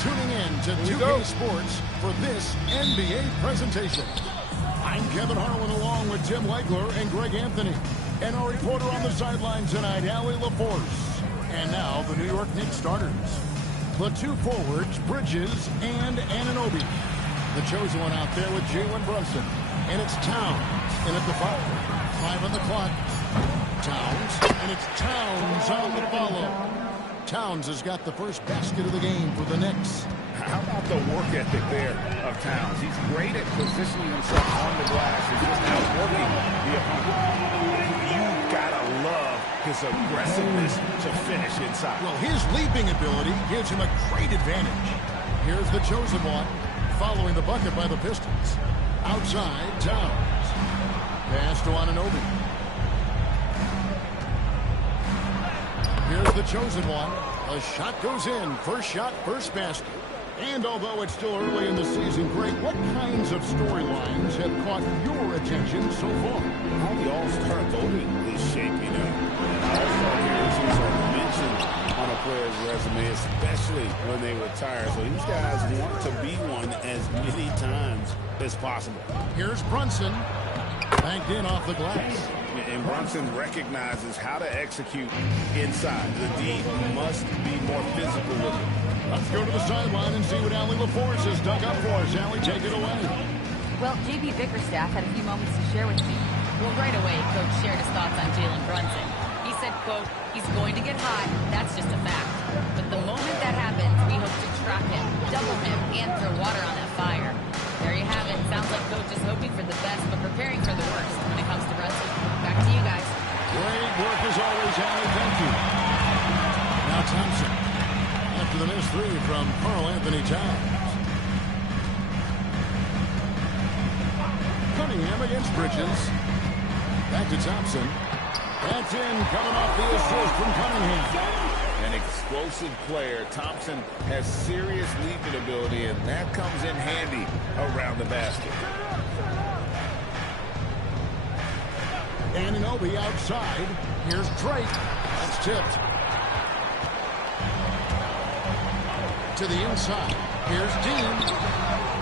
tuning in to 2K Sports for this NBA presentation. I'm Kevin Harlan along with Tim Legler and Greg Anthony. And our reporter on the sidelines tonight, Allie LaForce. And now the New York Knicks starters. The two forwards, Bridges and Anunoby. The chosen one out there with Jalen Brunson. And it's Towns in at the foul. 5 on the clock. Towns. And it's Towns on the follow. Towns has got the first basket of the game for the Knicks. How about the work ethic there of Towns? He's great at positioning himself on the glass and just outworking the opponent. You've got to love his aggressiveness to finish inside. Well, his leaping ability gives him a great advantage. Here's the chosen one, following the bucket by the Pistons. Outside, Towns. Pass to Anunoby. Here's the chosen one. A shot goes in. First shot, first basket. And although it's still early in the season, Greg, what kinds of storylines have caught your attention so far? How the All-Star voting is shaping up. All-Star appearances are mentioned on a player's resume, especially when they retire. So these guys want to be one as many times as possible. Here's Brunson. Banked in off the glass. And Brunson recognizes how to execute inside. The D must be more physical with it. Let's go to the sideline and see what Allie LaForce has dug up for us. Allie, take it away. Well, J.B. Bickerstaff had a few moments to share with me. Well, right away, Coach shared his thoughts on Jalen Brunson. He said, quote, he's going to get hot. That's just a fact. But the moment that happens, we hope to trap him, double him, and throw water on that fire. There you have it. Sounds like Coach is hoping for the best, but preparing for the worst when it comes to Brunson. Back to you guys. Great work as always, Allie. Thank you. Now Thompson. After the missed three from Karl-Anthony Towns. Cunningham against Bridges. Back to Thompson. That's in, coming off the assist from Cunningham. An explosive player. Thompson has serious leaping ability, and that comes in handy around the basket. Anunoby outside. Here's Drake. That's tipped. To the inside. Here's Dean.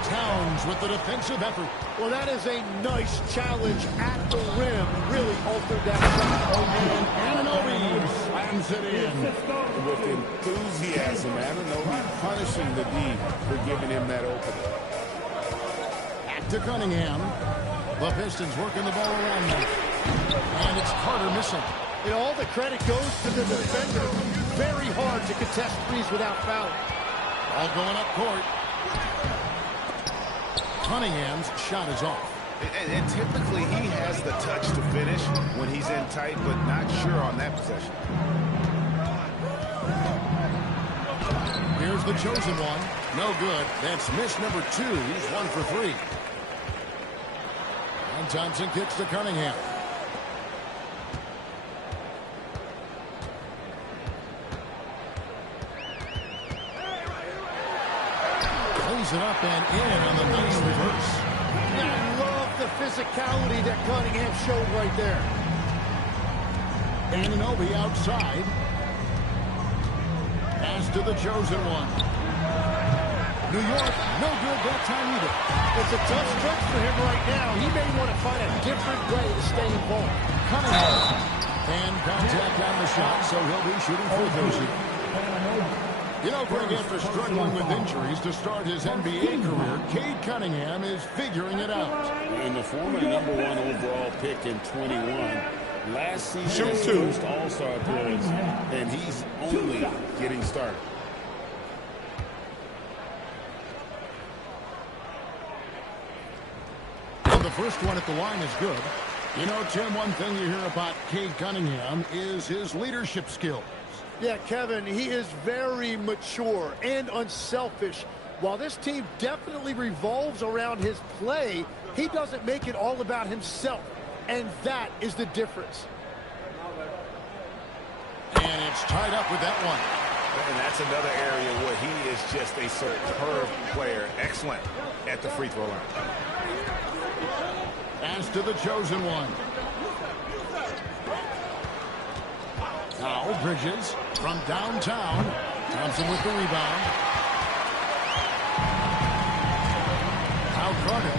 Towns with the defensive effort. Well, that is a nice challenge at the rim. Really altered that shot. And Anunoby slams it in. With enthusiasm, Anunoby punishing the D for giving him that opening. Back to Cunningham. The Pistons working the ball around them. And it's Carter missing. And all the credit goes to the defender. Very hard to contest threes without foul. All going up court. Cunningham's shot is off. And typically he has the touch to finish when he's in tight, but not sure on that possession. Here's the chosen one. No good. That's miss number 2. He's 1 for 3. And Thompson kicks to Cunningham. Lays it up and in on the nice reverse. I love the physicality that Cunningham showed right there. Anunoby outside. Pass to the chosen one. New York, no good that time either. It's a tough stretch for him right now. He may want to find a different way to stay involved. Cunningham. And contact on the shot, so he'll be shooting free throws here. You know, Greg, after struggling with injuries to start his NBA career, Cade Cunningham is figuring it out. And the former #1 overall pick in 21. Last season, his first All-Star appearance, and he's only getting started. Well, the first one at the line is good. You know, Tim, one thing you hear about Cade Cunningham is his leadership skills. Yeah, Kevin, he is very mature and unselfish. While this team definitely revolves around his play, he doesn't make it all about himself. And that is the difference. And it's tied up with that one. And that's another area where he is just a superb player. Excellent at the free throw line. Pass to the chosen one. Now Bridges from downtown. Thompson with the rebound. Carter.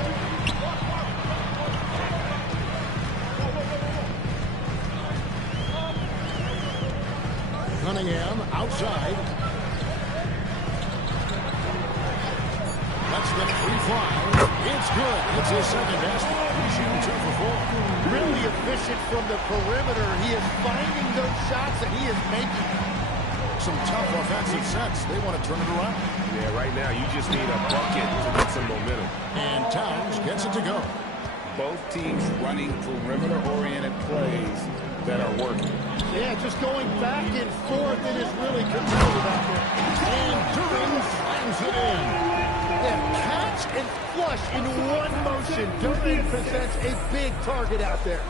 Cunningham outside. Lets the free fly. It's good. It's his second basket. He's shooting 2 for 4. Really efficient from the perimeter. He is finding those shots and he is making them. Some tough offensive sets. They want to turn it around. Yeah, right now you just need a bucket to get some momentum. And Towns gets it to go. Both teams running perimeter-oriented plays that are working. Yeah, just going back and forth. It is really competitive out there. And Duran slams it in. Yeah, catch and flush in one motion. Duran presents a big target out there.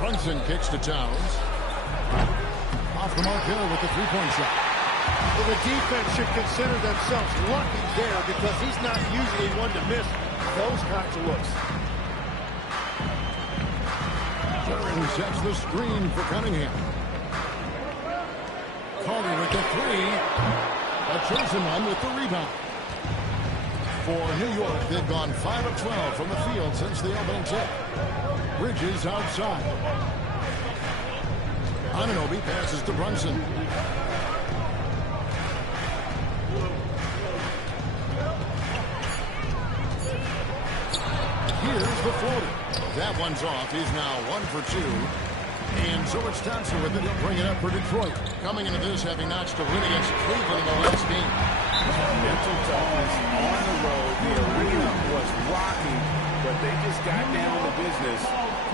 Brunson kicks to Towns. Off the mark Hill with the three-point shot. Well, the defense should consider themselves lucky there because he's not usually one to miss those kinds of looks. Duran sets the screen for Cunningham. Carter with the three. A chosen one with the rebound. For New York, they've gone 5 of 12 from the field since the opening tip. Bridges outside. Anunoby passes to Brunson. Here's the floater. That one's off. He's now 1 for 2. And so it's Thompson with it. He'll bring it up for Detroit. Coming into this, having notched a win against Cleveland in the last game. Mental toughness on the road. The arena was rocking, but they just got down to business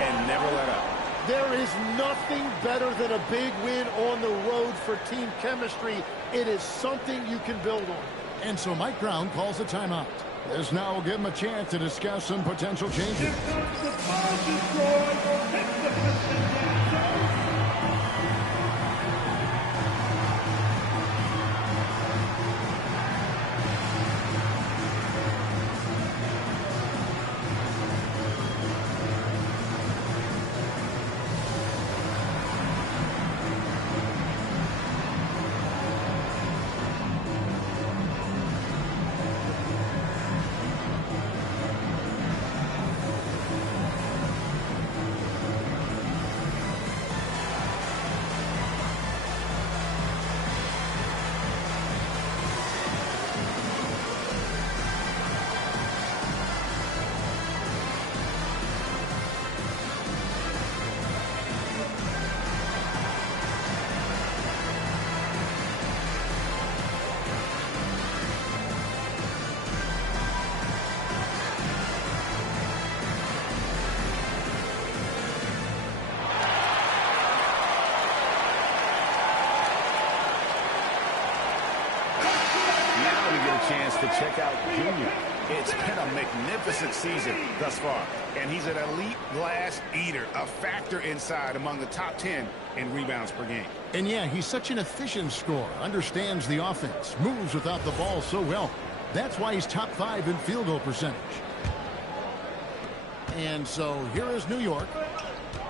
and never let up. There is nothing better than a big win on the road for team chemistry. It is something you can build on. And so Mike Brown calls a timeout. This now will give him a chance to discuss some potential changes. Chance to check out Junior. It's been a magnificent season thus far, and he's an elite glass eater, a factor inside among the top 10 in rebounds per game. And yeah, he's such an efficient scorer, understands the offense, moves without the ball so well. That's why he's top 5 in field goal percentage. And so here is New York.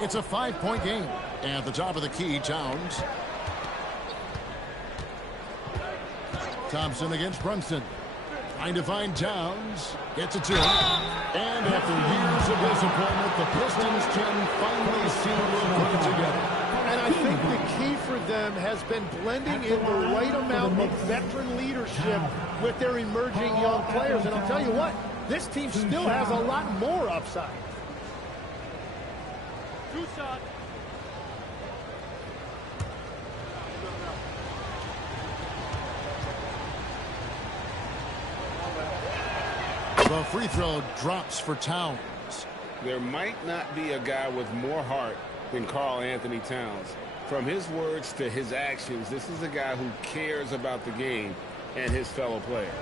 It's a 5-point game. At the top of the key, Towns. Thompson against Brunson. Trying to find Towns. Gets it to him. And after years of disappointment, the Pistons can finally seem to put it together. And I think the key for them has been blending in the right amount of veteran leadership with their emerging young players. And I'll tell you what, this team still has a lot more upside. 2 shots. The free throw drops for Towns. There might not be a guy with more heart than Karl Anthony Towns. From his words to his actions, this is a guy who cares about the game and his fellow players.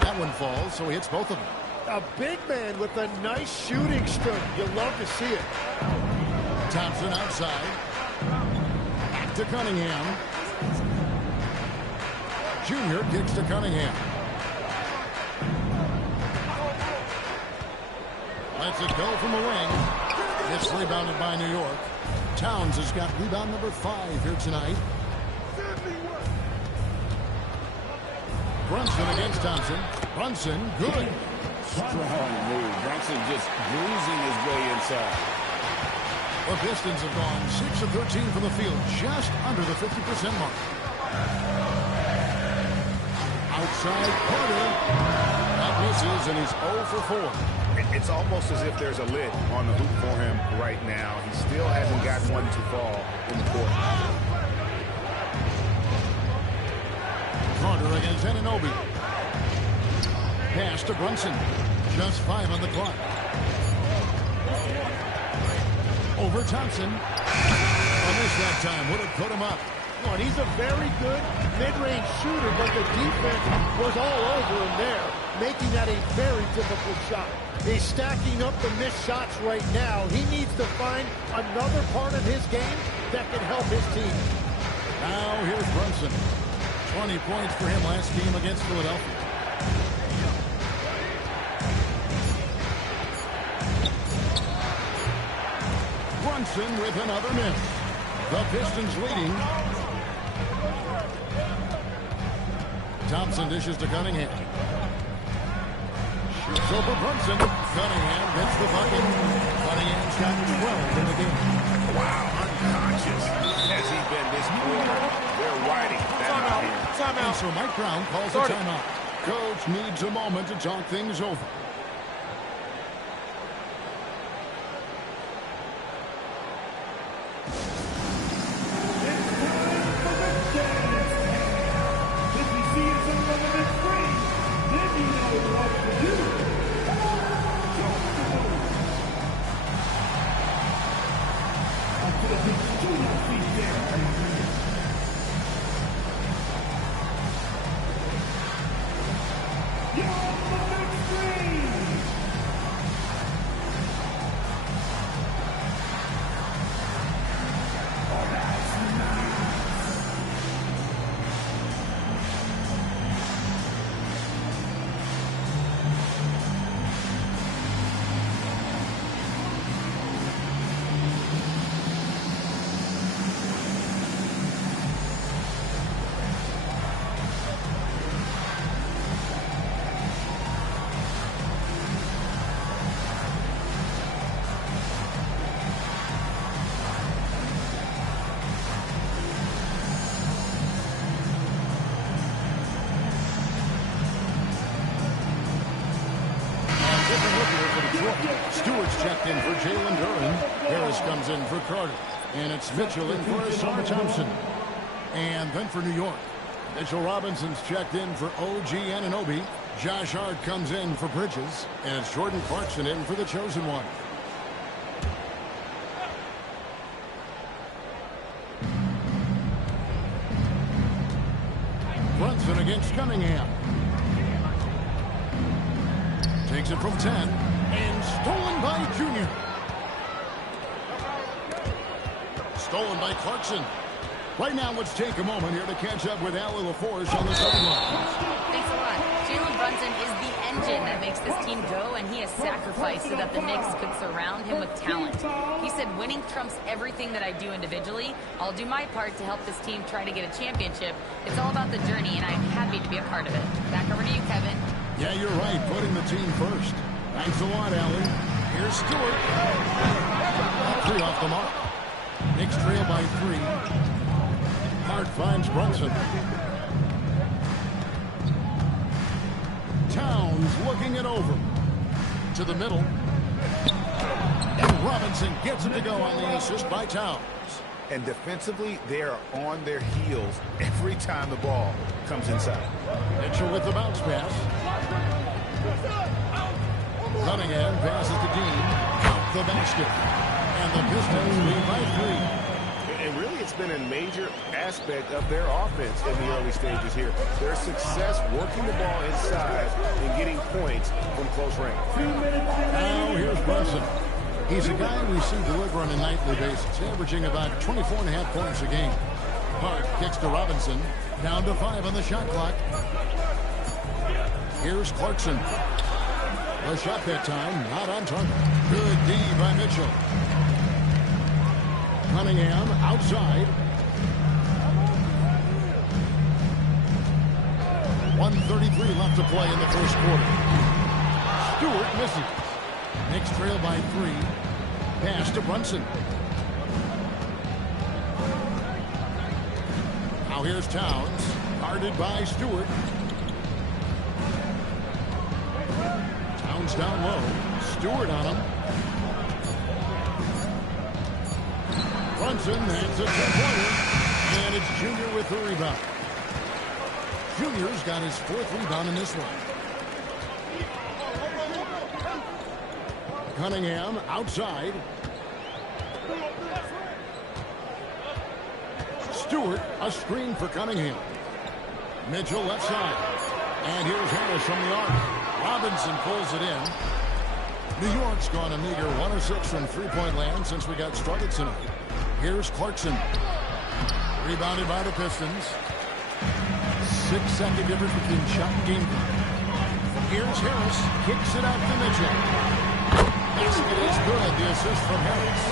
That one falls, so he hits both of them. A big man with a nice shooting stroke. You love to see it. Thompson outside. Back to Cunningham. Junior kicks to Cunningham. Lets it go from the wing. It's rebounded by New York. Towns has got rebound number 5 here tonight. Brunson against Thompson. Brunson, good. Strong move. Brunson just bruising his way inside. The Pistons have gone 6 of 13 from the field, just under the 50% mark. Outside Carter. That misses, and he's 0 for 4. It's almost as if there's a lid on the hoop for him right now. He still hasn't got one to fall in the court. Carter against Anunoby. Pass to Brunson. Just 5 on the clock. Over Thompson. A miss that time. Would have put him up. Oh, and he's a very good mid-range shooter, but the defense was all over him there, making that a very difficult shot. He's stacking up the missed shots right now. He needs to find another part of his game that can help his team. Now here's Brunson. 20 points for him last game against Philadelphia. Brunson with another miss. The Pistons leading. Thompson dishes to Cunningham. Shoots over Brunson. Cunningham gets the bucket. Cunningham's got 12 in the game. Wow, unconscious has he been this quarter. They're riding that out here. And so Mike Brown calls a timeout. Coach needs a moment to talk things over. Stewart's checked in for Jalen Duren. Harris comes in for Carter. And it's Mitchell in for Summer Thompson. And then for New York, Mitchell Robinson's checked in for OG Anunoby. Josh Hart comes in for Bridges. And it's Jordan Clarkson in for the chosen one. Brunson against Cunningham. Takes it from 10. And stolen by Junior. Stolen by Clarkson. Right now, let's take a moment here to catch up with Allie LaForce on the sideline. Thanks a lot. Jalen Brunson is the engine that makes this team go, and he has sacrificed so that the Knicks could surround him with talent. He said, winning trumps everything that I do individually. I'll do my part to help this team try to get a championship. It's all about the journey, and I'm happy to be a part of it. Back over to you, Kevin. Yeah, you're right. Putting the team first. Thanks a lot, Allie. Here's Stewart. 3 off the mark. Knicks trail by 3. Hart finds Brunson. Towns looking it over. To the middle. And Robinson gets it to go on the assist by Towns. And defensively, they are on their heels every time the ball comes inside. Mitchell with the bounce pass. Cunningham passes to Dean. Count the basket. And the Pistons lead by 3. And really, it's been a major aspect of their offense in the early stages here. Their success working the ball inside and getting points from close range. Now here's Brunson. He's a guy we see deliver on a nightly basis, averaging about 24.5 points a game. Hart kicks to Robinson. Down to 5 on the shot clock. Here's Clarkson. The shot that time, not on target. Good D by Mitchell. Cunningham outside. 1:33 left to play in the first quarter. Stewart misses. Knicks trail by 3. Pass to Brunson. Now here's Towns. Guarded by Stewart. Towns down low. Stewart on him. Brunson hits a 2-pointer. And it's Junior with the rebound. Junior's got his 4th rebound in this one. Cunningham outside. Stewart, a screen for Cunningham. Mitchell left side. And here's Harris from the arc. Robinson pulls it in. New York's gone a meager 1 of 6 from three-point land since we got started tonight. Here's Clarkson. Rebounded by the Pistons. 6-second difference between shot and game. Here's Harris. Kicks it out to Mitchell. Basket is good. The assist from Harris.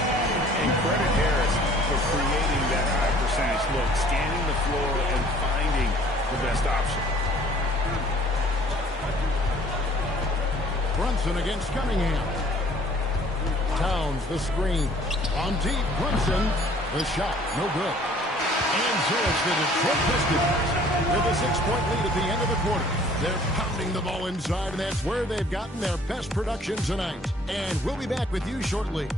And credit Harris for creating that high percentage look, scanning the floor and finding the best option. Brunson against Cunningham. Towns the screen. On deep, Brunson. The shot, no good. And so it's the Detroit Pistons with a 6-point lead at the end of the quarter. They're pounding the ball inside, and that's where they've gotten their best production tonight. And we'll be back with you shortly.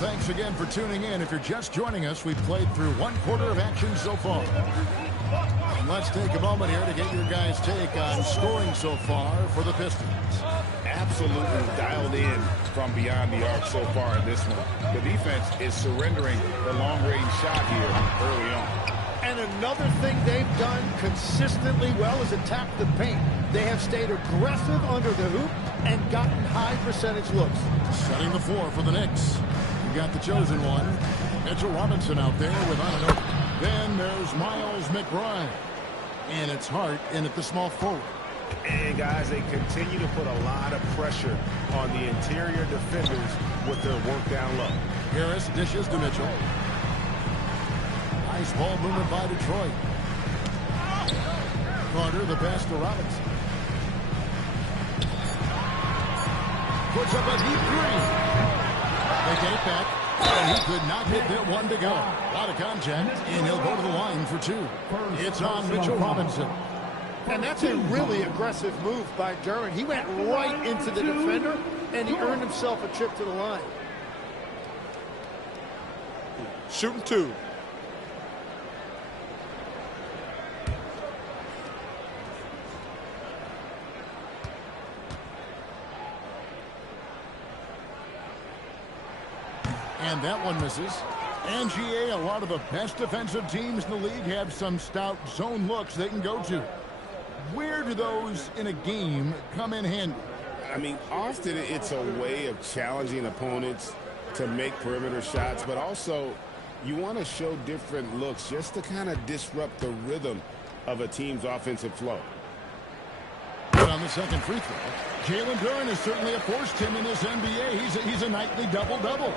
Thanks again for tuning in. If you're just joining us, we've played through 1 quarter of action so far. And let's take a moment here to get your guys' take on scoring so far for the Pistons. Absolutely dialed in from beyond the arc so far in this one. The defense is surrendering the long-range shot here early on. And another thing they've done consistently well is attack the paint. They have stayed aggressive under the hoop and gotten high percentage looks. Setting the floor for the Knicks. You got the chosen one. Mitchell Robinson out there with on and open. Then there's Miles McBride. And it's Hart in at the small forward. And guys, they continue to put a lot of pressure on the interior defenders with their work down low. Harris dishes to Mitchell. Nice ball movement by Detroit. Carter the pass to Robinson. Puts up a deep three. They get it back, and he could not get that one to go. A lot of contact, and he'll go to the line for 2. It's on Mitchell Robinson. And that's a really aggressive move by Duren. He went right into the defender, and he earned himself a trip to the line. Shooting 2. And that one misses. And GA, a lot of the best defensive teams in the league have some stout zone looks they can go to. Where do those in a game come in handy? I mean, often it's a way of challenging opponents to make perimeter shots, but also you want to show different looks just to kind of disrupt the rhythm of a team's offensive flow. But on the second free throw, Jalen Duren has certainly forced him in this NBA. He's a nightly double-double.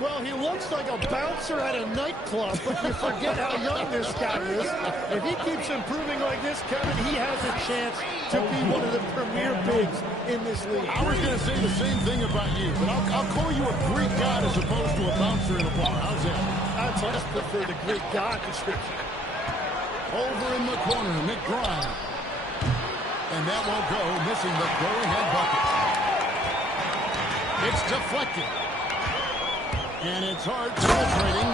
Well, he looks like a bouncer at a nightclub, but you forget how young this guy is. If he keeps improving like this, Kevin, he has a chance to be one of the premier bigs in this league. I was going to say the same thing about you, but I'll call you a Greek god as opposed to a bouncer in a bar. How's that? I much prefer the Greek god description. Over in the corner, McBride. And that won't go, missing the go-ahead bucket. It's deflected. And it's hard penetrating.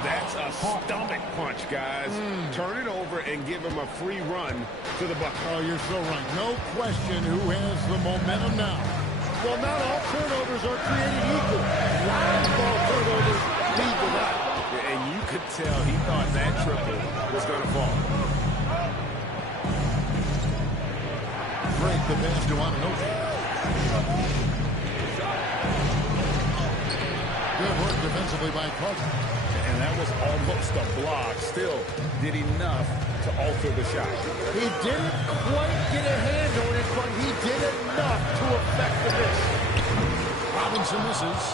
That's a stomach punch, guys. Turn it over and give him a free run to the bucket. Oh, you're so right. No question who has the momentum now. Well, not all turnovers are created equal. Live ball turnovers lead the way. And you could tell he thought that triple was going to fall. break, the pass to Anunoby. Good work defensively by Carter. And that was almost a block. Still did enough to alter the shot. He didn't quite get a hand on it, but he did enough to affect the miss. Robinson misses.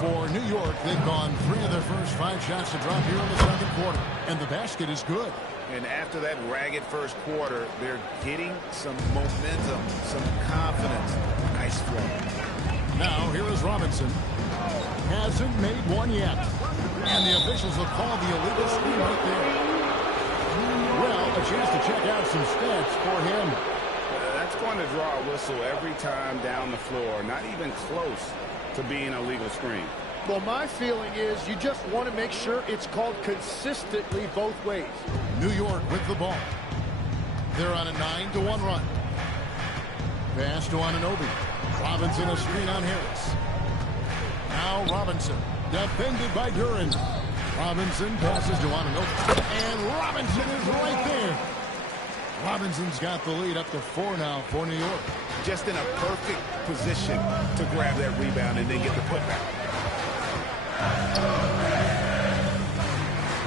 For New York, they've gone 3 of their first 5 shots to drop here in the second quarter. And the basket is good. And after that ragged first quarter, they're getting some momentum, some confidence. Nice flow. Now, here is Robinson. Hasn't made one yet. And the officials have called the illegal screen right there. Well, a chance to check out some stats for him. That's going to draw a whistle every time down the floor. Not even close to being a legal screen. Well, my feeling is you just want to make sure it's called consistently both ways. New York with the ball. They're on a 9-1 run. Pass to Anunoby. Robinson a screen on Harris. Now Robinson. Defended by Duren. Robinson passes to Anunoby. And Robinson is right there. Robinson's got the lead up to 4 now for New York. Just in a perfect position to grab that rebound and then get the putback.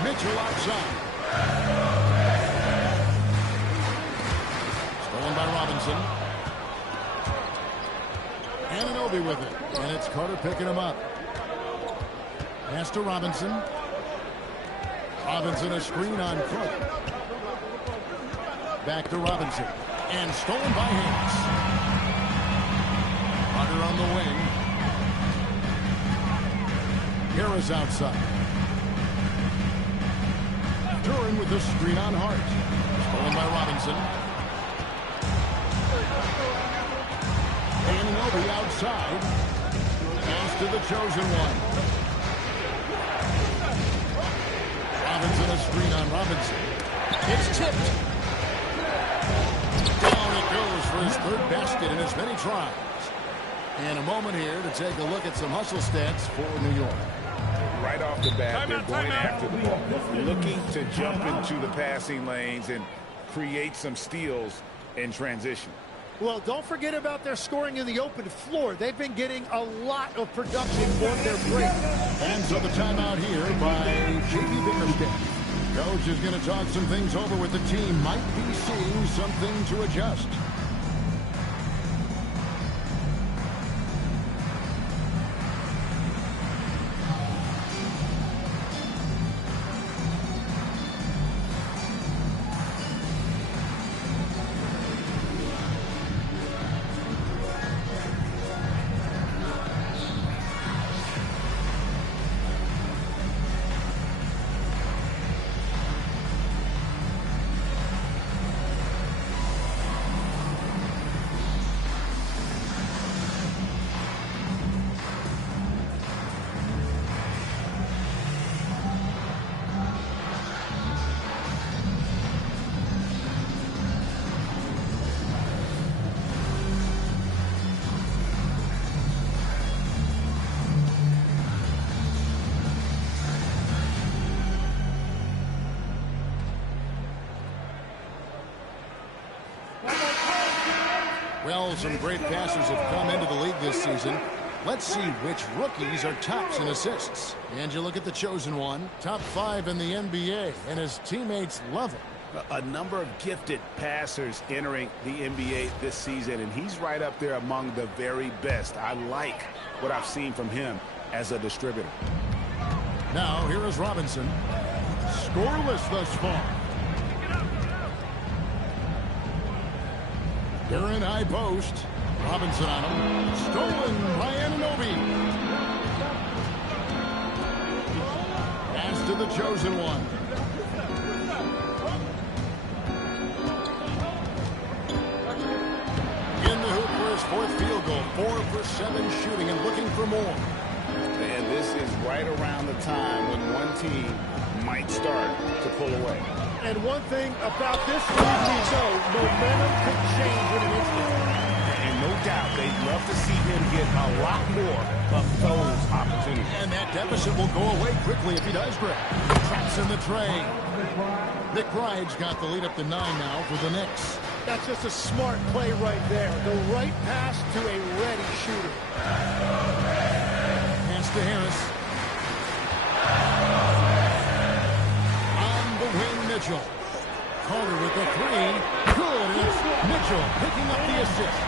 Mitchell outside. Stolen by Robinson. Anunoby with it. And it's Carter picking him up. Pass to Robinson. Robinson a screen on Cook. Back to Robinson. And stolen by Harris. Carter on the wing. Harris outside. Duren with the screen on Hart. Stolen by Robinson. Anunoby outside. Pass to the chosen one. Robinson a screen on Robinson. It's tipped. Down it goes for his 3rd basket in as many tries. And a moment here to take a look at some hustle stats for New York. Right off the bat, they're going after the ball, looking to jump into the passing lanes and create some steals in transition. Well, don't forget about their scoring in the open floor. They've been getting a lot of production on their break. And so the timeout here by J.B. Bickerstaff. Coach is going to talk some things over with the team. Might be seeing something to adjust. Well, some great passers have come into the league this season. Let's see which rookies are tops in assists. And you look at the chosen one, top 5 in the NBA, and his teammates love him. A number of gifted passers entering the NBA this season, and he's right up there among the very best. I like what I've seen from him as a distributor. Now, here is Robinson. Scoreless thus far. Duren high post. Robinson on him. Stolen by Anunoby. Pass to the chosen one. In the hoop for his 4th field goal. 4 for 7 shooting and looking for more. And this is right around the time when one team might start to pull away. And one thing about this league we know, momentum can change in an instant. And no doubt they'd love to see him get a lot more of those opportunities. And that deficit will go away quickly if he does, Greg. Traps in the tray. McBride's got the lead up to 9 now for the Knicks. That's just a smart play right there. The right pass to a ready shooter. Pass to Harris. On the wing, Mitchell. Carter with the three. Good. It's Mitchell picking up the assist.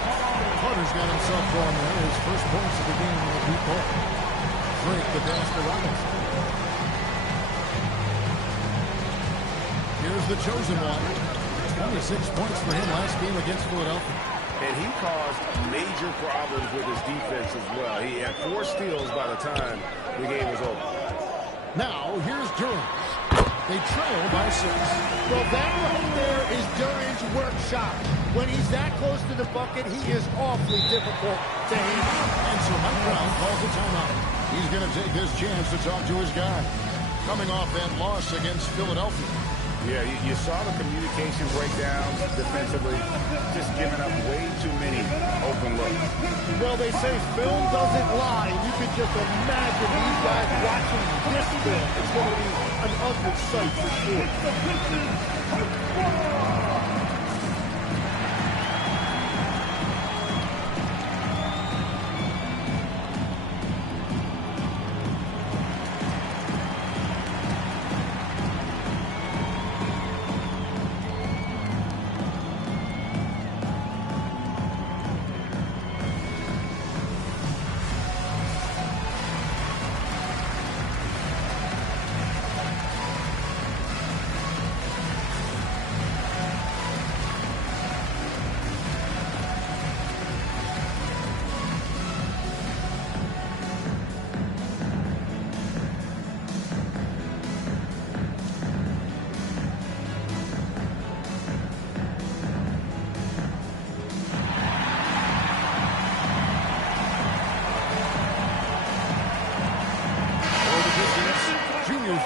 Carter's got himself going there. His first points of the game in the deep ball. Drake the pass to Robinson. Here's the chosen one. 26 points for him last game against Philadelphia. And he caused major problems with his defense as well. He had 4 steals by the time the game was over. Now, here's Durant. They trail by 6. Well, that right there is Durant's workshop. When he's that close to the bucket, he is awfully difficult to handle. And so Mike Brown calls a timeout. He's going to take this chance to talk to his guy. Coming off that loss against Philadelphia. Yeah, you saw the communication breakdowns defensively, just giving up way too many open looks. Well, they say film doesn't lie. You could just imagine these guys watching this film. It's going to be an ugly sight for sure.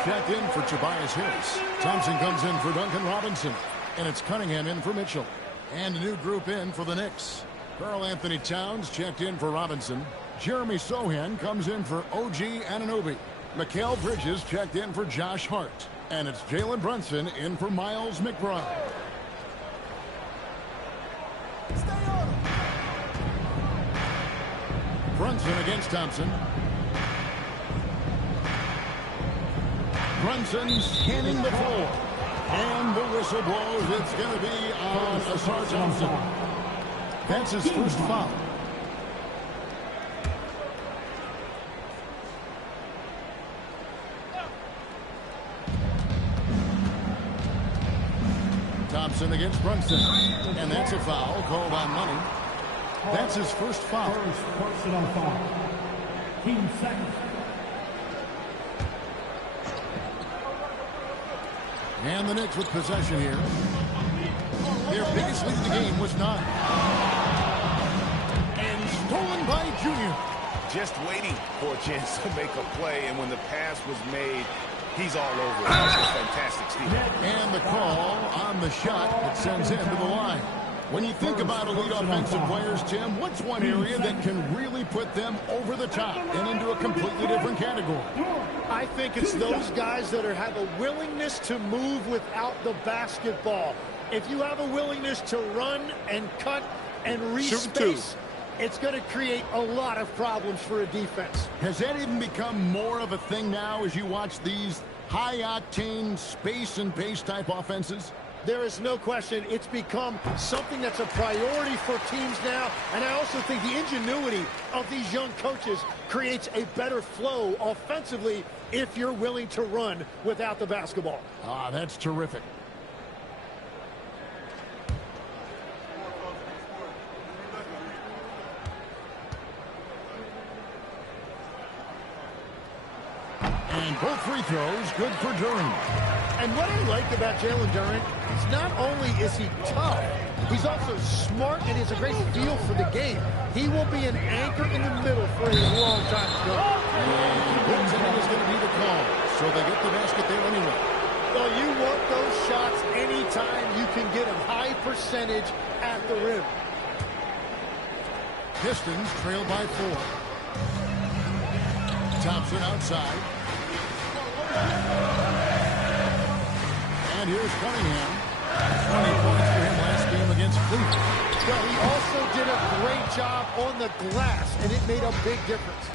Checked in for Tobias Harris. Thompson comes in for Duncan Robinson. And it's Cunningham in for Mitchell. And a new group in for the Knicks. Karl Anthony Towns checked in for Robinson. Jeremy Sohan comes in for OG Anunoby. Mikal Bridges checked in for Josh Hart. And it's Jalen Brunson in for Miles McBride. Brunson against Thompson. Brunson scanning the floor. And the whistle blows. It's going to be on Ausar Thompson. That's his first foul. Thompson against Brunson. And that's a foul called on Money. That's his first foul. Personal foul. Team second. And the Knicks with possession here. Their biggest lead in the game was 9. And stolen by Junior. Just waiting for a chance to make a play, and when the pass was made, he's all over it. That's a fantastic steal. And the call on the shot that sends him to the line. When you think about elite offensive players, Tim, what's one area that can really put them over the top and into a completely different category? I think it's those guys that have a willingness to move without the basketball. If you have a willingness to run and cut and re-space, it's going to create a lot of problems for a defense. Has that even become more of a thing now as you watch these high-octane space and pace type offenses? There is no question it's become something that's a priority for teams now. And I also think the ingenuity of these young coaches creates a better flow offensively if you're willing to run without the basketball. Ah, that's terrific. And both free throws good for Durant. And what I like about Jalen Durant is not only is he tough, he's also smart and has a great feel for the game. He will be an anchor in the middle for a long time to go. And goaltending is going to be the call, so they get the basket there anyway. Well, you want those shots anytime you can get a high percentage at the rim. Pistons trail by 4. Thompson outside. And here's Cunningham. 20 points for him last game against against Cleveland. Well, he also did a great job on the glass, and it made a big difference.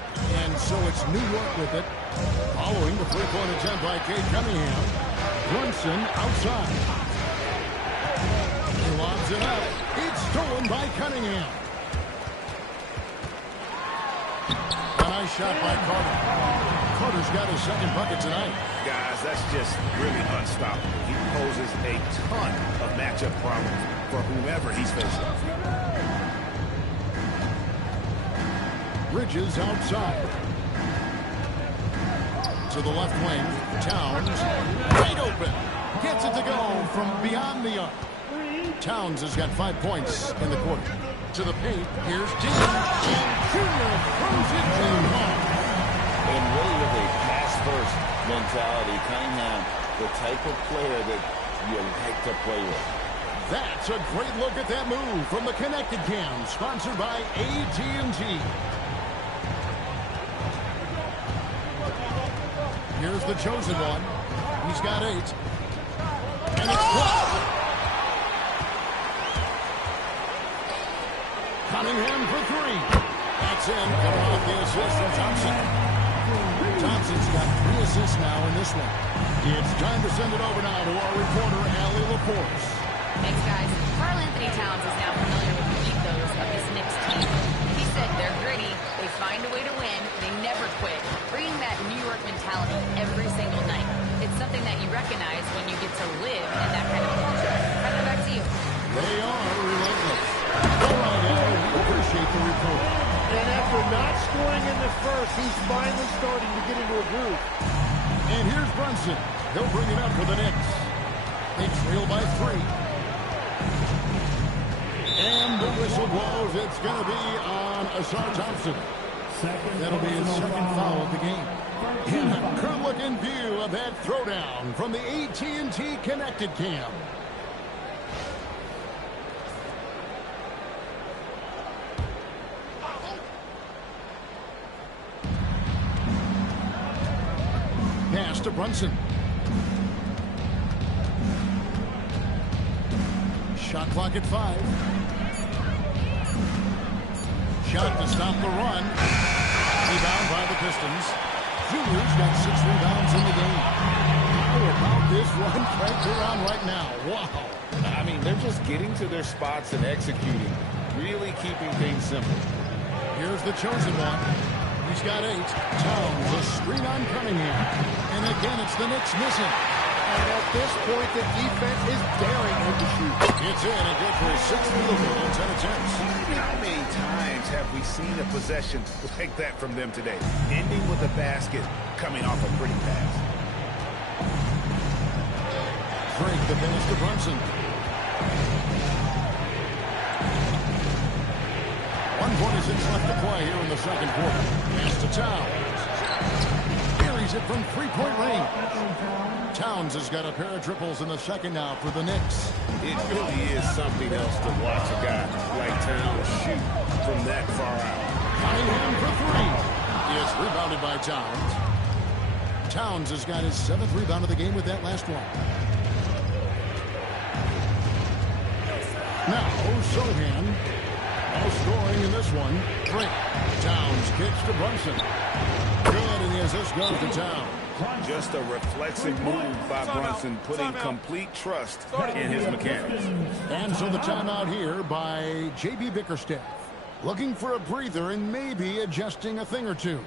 And so it's New York with it. Following the three-point attempt by Cade Cunningham. Brunson outside. He lobs it up. It's stolen by Cunningham. A nice shot by Carter. Carter's got his second bucket tonight. Guys, that's just really unstoppable. He poses a ton of matchup problems for whomever he's facing. Bridges outside. To the left wing. Towns. Wide open. Gets it to go from beyond the arc. Towns has got 5 points in the quarter. To the paint. Here's Dean. And Junior throws it to home. And really with a pass-first mentality, Cunningham, the type of player that you like to play with. That's a great look at that move from the Connected Cam, sponsored by AT&T. Here's the chosen one. He's got 8. And it's blocked. Cunningham for 3. That's in. Coming off the assist from Thompson. Thompson's got 3 assists now in this one. It's time to send it over now to our reporter, Allie Laporte. Thanks, guys. Karl Anthony Towns is now familiar with the ethos of this Knicks team. He said they're gritty, they find a way to win, they never quit, bringing that New York mentality every single night. It's something that you recognize when you get to live in that kind of culture. Right back to you. They are relentless. All right, Allie, we appreciate the report. And after not scoring in the first, he's finally starting to get into a groove. And here's Brunson. He'll bring it up for the Knicks. They trail by 3. And the whistle blows. It's going to be on Ausar Thompson. That'll be his second foul of the game. And a good look in view of that throwdown from the AT&T Connected Cam. Pass to Brunson. Shot clock at 5. Shot to stop the run. Rebound by the Pistons. Junior's got 6 rebounds in the game. How about this run right they're on right now? Wow. I mean, they're just getting to their spots and executing, really keeping things simple. Here's the chosen one. He's got 8. Towns, a screen on Cunningham. And again, it's the Knicks missing. And at this point, the defense is daring him to shoot. It's in and good for his 6th field goal in 10 attempts. How many times have we seen a possession like that from them today? Ending with a basket, coming off a pretty pass. Drake the finish to Brunson. 1:46 left to play here in the second quarter. Pass to Towns. Carries it from 3-point range. Towns has got a pair of triples in the second now for the Knicks. It really is something else to watch a guy like Towns shoot from that far out. Cunningham for 3. It's rebounded by Towns. Towns has got his 7th rebound of the game with that last one. Now, Sohan. No scoring in this one. Drake. Towns kicks to Brunson. Good, and the assist goes to Towns. Just a reflexive move by Brunson, putting complete trust in his mechanics. And so the timeout here by J.B. Bickerstaff. Looking for a breather and maybe adjusting a thing or two.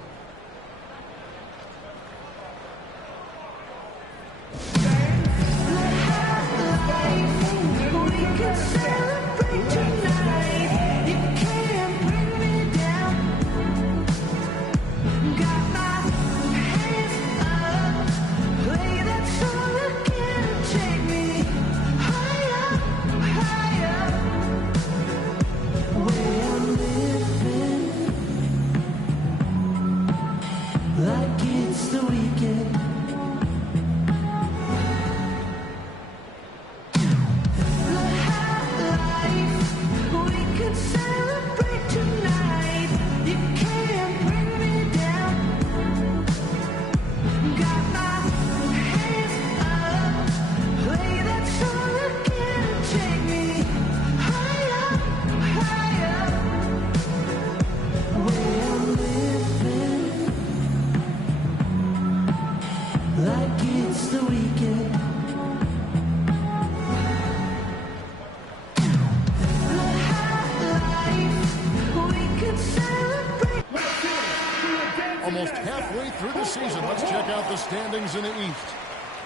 Almost halfway through the season, let's check out the standings in the East.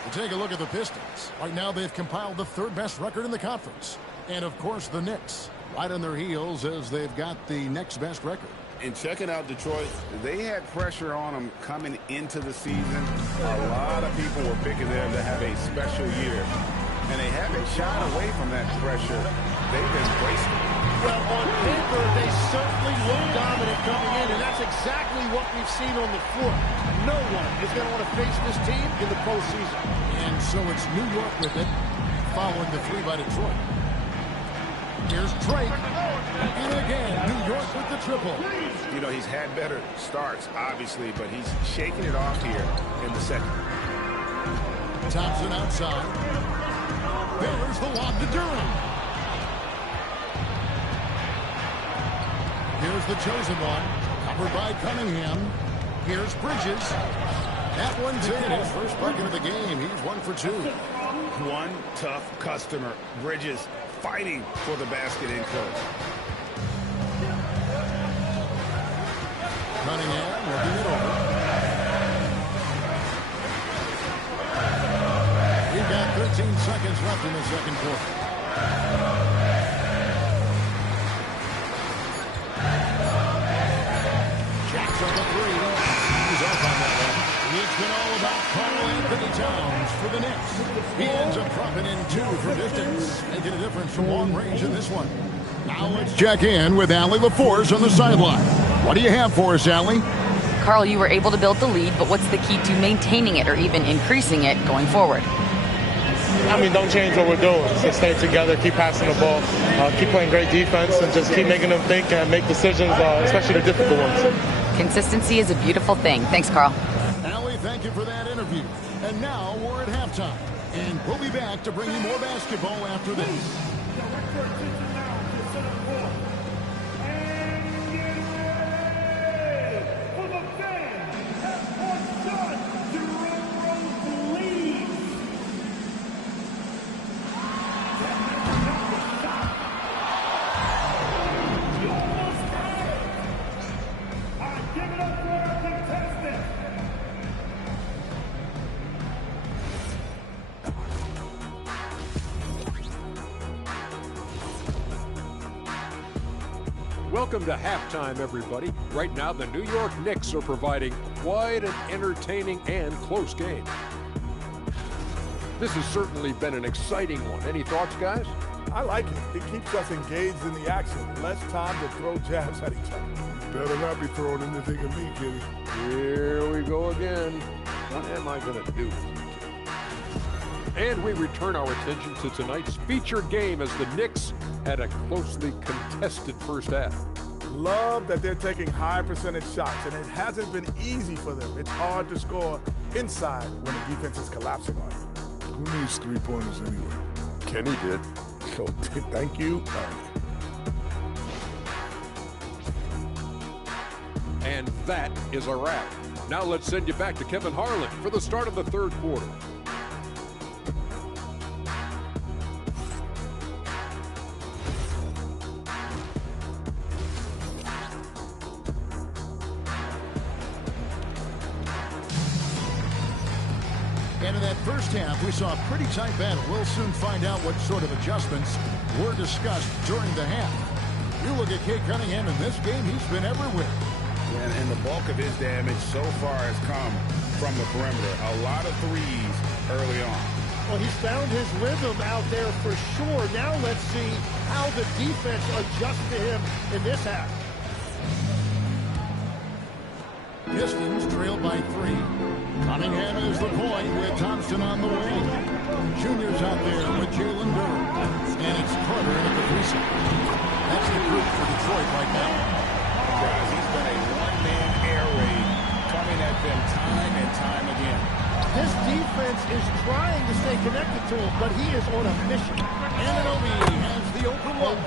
We'll take a look at the Pistons. Right now, they've compiled the third-best record in the conference. And, of course, the Knicks, right on their heels as they've got the next best record. And checking out Detroit, they had pressure on them coming into the season. A lot of people were picking them to have a special year. And they haven't shied away from that pressure. They've embraced it. Well, on paper, they certainly look dominant coming in, and that's exactly what we've seen on the floor. No one is going to want to face this team in the postseason. And so it's New York with it, following the three by Detroit. Here's Drake. And again, New York with the triple. You know, he's had better starts, obviously, but he's shaking it off here in the second. Thompson outside. There's the lob to Durham. Here's the chosen one. Covered by Cunningham. Here's Bridges. That one's in. His first bucket of the game. He's 1 for 2. One tough customer. Bridges fighting for the basket in close. Cunningham looking it over. We've got 13 seconds left in the second quarter. Jacks up a three. He's off on that one. It's been all about Karl-Anthony Towns for the Knicks. He ends up dropping in 2 from distance, making a difference from long range in this one. Now let's check in with Allie LaForce on the sideline. What do you have for us, Allie? Carl, you were able to build the lead, but what's the key to maintaining it or even increasing it going forward? I mean, don't change what we're doing. Just stay together, keep passing the ball, keep playing great defense, and just keep making them think and make decisions, especially the difficult ones. Consistency is a beautiful thing. Thanks, Carl. Allie, thank you for that interview. And now we're at halftime. And we'll be back to bring you more basketball after this. Welcome to halftime, everybody. Right now, the New York Knicks are providing quite an entertaining and close game. This has certainly been an exciting one. Any thoughts, guys? I like it. It keeps us engaged in the action. Less time to throw jabs at each other. Better not be throwing anything at me, Kenny. Here we go again. What am I going to do? And we return our attention to tonight's featured game as the Knicks had a closely contested first half. Love that they're taking high percentage shots, and it hasn't been easy for them. It's hard to score inside when the defense is collapsing on you. Who needs three-pointers anyway? Kenny did. So, thank you. And that is a wrap. Now let's send you back to Kevin Harlan for the start of the third quarter. And in that first half, we saw a pretty tight battle. We'll soon find out what sort of adjustments were discussed during the half. You look at Cade Cunningham in this game, he's been everywhere. And the bulk of his damage so far has come from the perimeter. A lot of threes early on. Well, he's found his rhythm out there for sure. Now let's see how the defense adjusts to him in this half. Pistons trailed by 3. Cunningham is the point with Thompson on the wing. Junior's out there with Jalen Durham. And it's Carter at the 3 side. That's the group for Detroit right now. Guys, he's been a one-man air raid coming at them time and time again. This defense is trying to stay connected to him, but he is on a mission. Anunoby has the open look.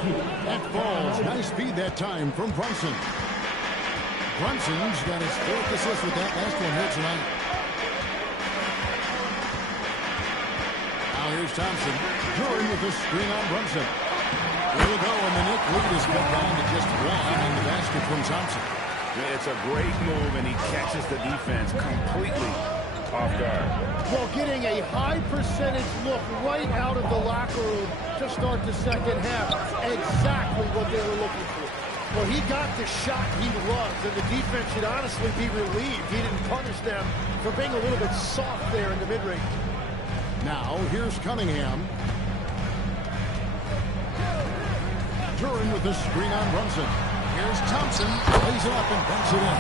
That falls. Nice speed that time from Brunson. Brunson's got his 4th assist with that last one here tonight. Now here's Thompson. Jordan with the screen on Brunson. Here we go, and the Knicks lead is cut down to just 1 on the basket from Thompson. It's a great move, and he catches the defense completely off guard. Well, getting a high percentage look right out of the locker room to start the second half. Exactly what they were looking for. Well, he got the shot he loves, and the defense should honestly be relieved he didn't punish them for being a little bit soft there in the mid-range. Now, here's Cunningham. Duran with the screen on Brunson. Here's Thompson. Lays it up and banks it in.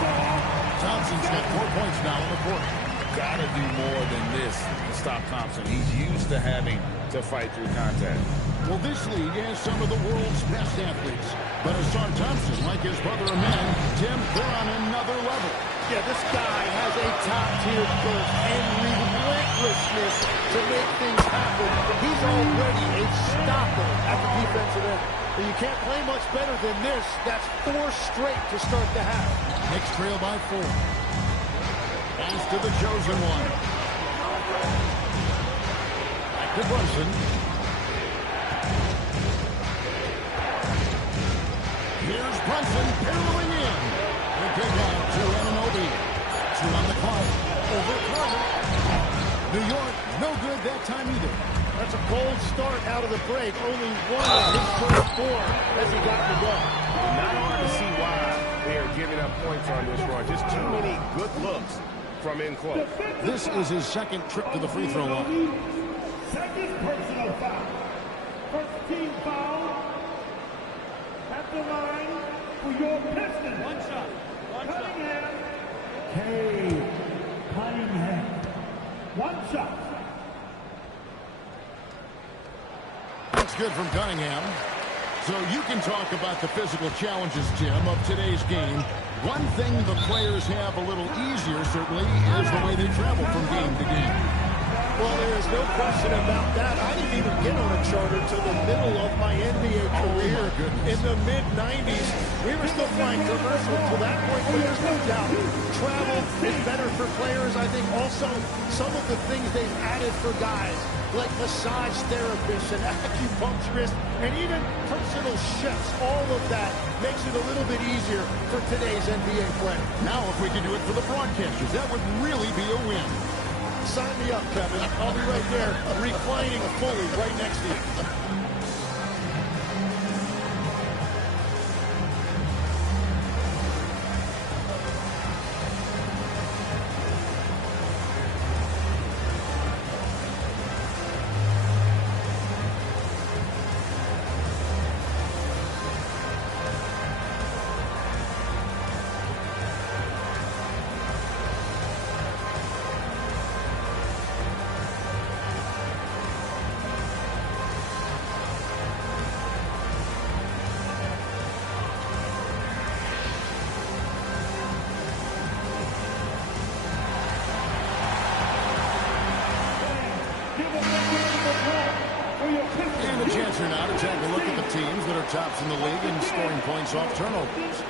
Thompson's got 4 points now in the quarter. Got to do more than this to stop Thompson. He's used to having to fight through contact. Well, this league has some of the world's best athletes. But Hassan Thompson, like his brother Amen, Tim, they're on another level. Yeah, this guy has a top-tier burst and relentlessness to make things happen. He's already a stopper at the defensive end. But you can't play much better than this. That's 4 straight to start the half. Knicks trail by 4. Pass to the chosen one. Back to Brunson. Here's Brunson barreling in. They pick out to Anunoby. 2 on the clock. Over Carter. New York, no good that time either. That's a cold start out of the break. Only 1 of his first 4 as he got the go. Not hard to see why they are giving up points on this run. Just too many good looks from in close. This is his second trip to the free throw line. Second personal foul. First team foul. At the line for your Pistons. One shot. Cunningham. Cunningham. 1 shot. That's good from Cunningham. So you can talk about the physical challenges, Jim, of today's game. One thing the players have a little easier, certainly, is the way they travel from game to game. Well, there is no question about that. I didn't even get on a charter till the middle of my NBA career. In the mid-90s, we were still flying commercial until that point, but there's no doubt. Travel is better for players. I think also some of the things they've added for guys, like massage therapists and acupuncturists, and even personal chefs, all of that makes it a little bit easier for today's NBA player. Now, if we can do it for the broadcasters, that would really be a win. Sign me up, Kevin. I'll be right there, reclining fully right next to you. And a chance here now to take a look at the teams that are tops in the league in scoring points off turnovers.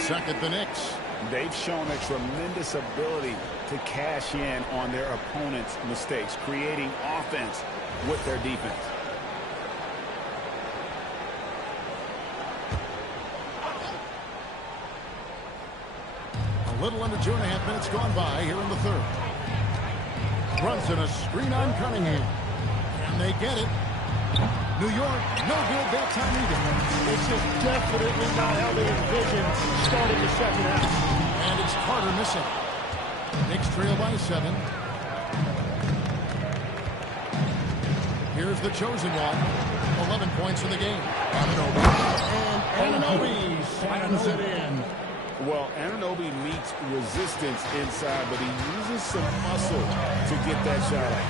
Second, the Knicks. They've shown a tremendous ability to cash in on their opponent's mistakes, creating offense with their defense. A little under 2.5 minutes gone by here in the third. Brunson, a screen on Cunningham. And they get it. New York, no good that time either. This is definitely not how they envisioned starting the second half. And it's Carter missing. Knicks trail by 7. Here's the chosen one. 11 points in the game. Anunoby. And Anunoby slams it in. Well, Anunoby meets resistance inside, but he uses some muscle to get that shot out.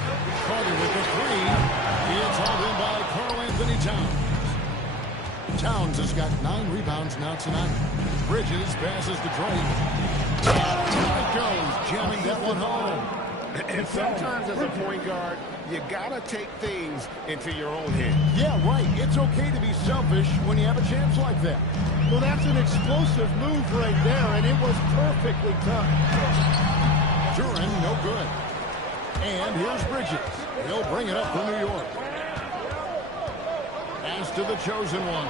Carter with the 3. He is hauled in by Karl-Anthony Towns. Towns has got 9 rebounds now tonight. Bridges passes to Drake. There it goes, jamming that one home. And sometimes as a point guard, you gotta take things into your own hands. Yeah, right. It's okay to be selfish when you have a chance like that. Well, that's an explosive move right there, and it was perfectly timed. Duran, no good. And here's Bridges. He'll bring it up for New York. Pass to the chosen one.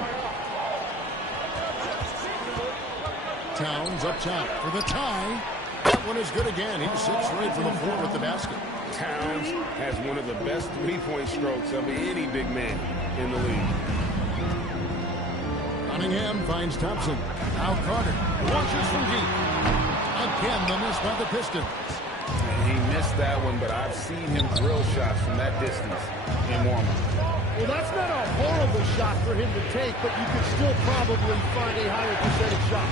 Towns up top for the tie. That one is good again. He's 6 straight from the floor with the basket. Towns has one of the best three-point strokes of any big man in the league. Cunningham finds Thompson. Now Carter launches from deep. Again, the miss by the Pistons. He missed that one, but I've seen him drill shots from that distance in warm-up. Well, that's not a horrible shot for him to take, but you could still probably find a higher percentage shot.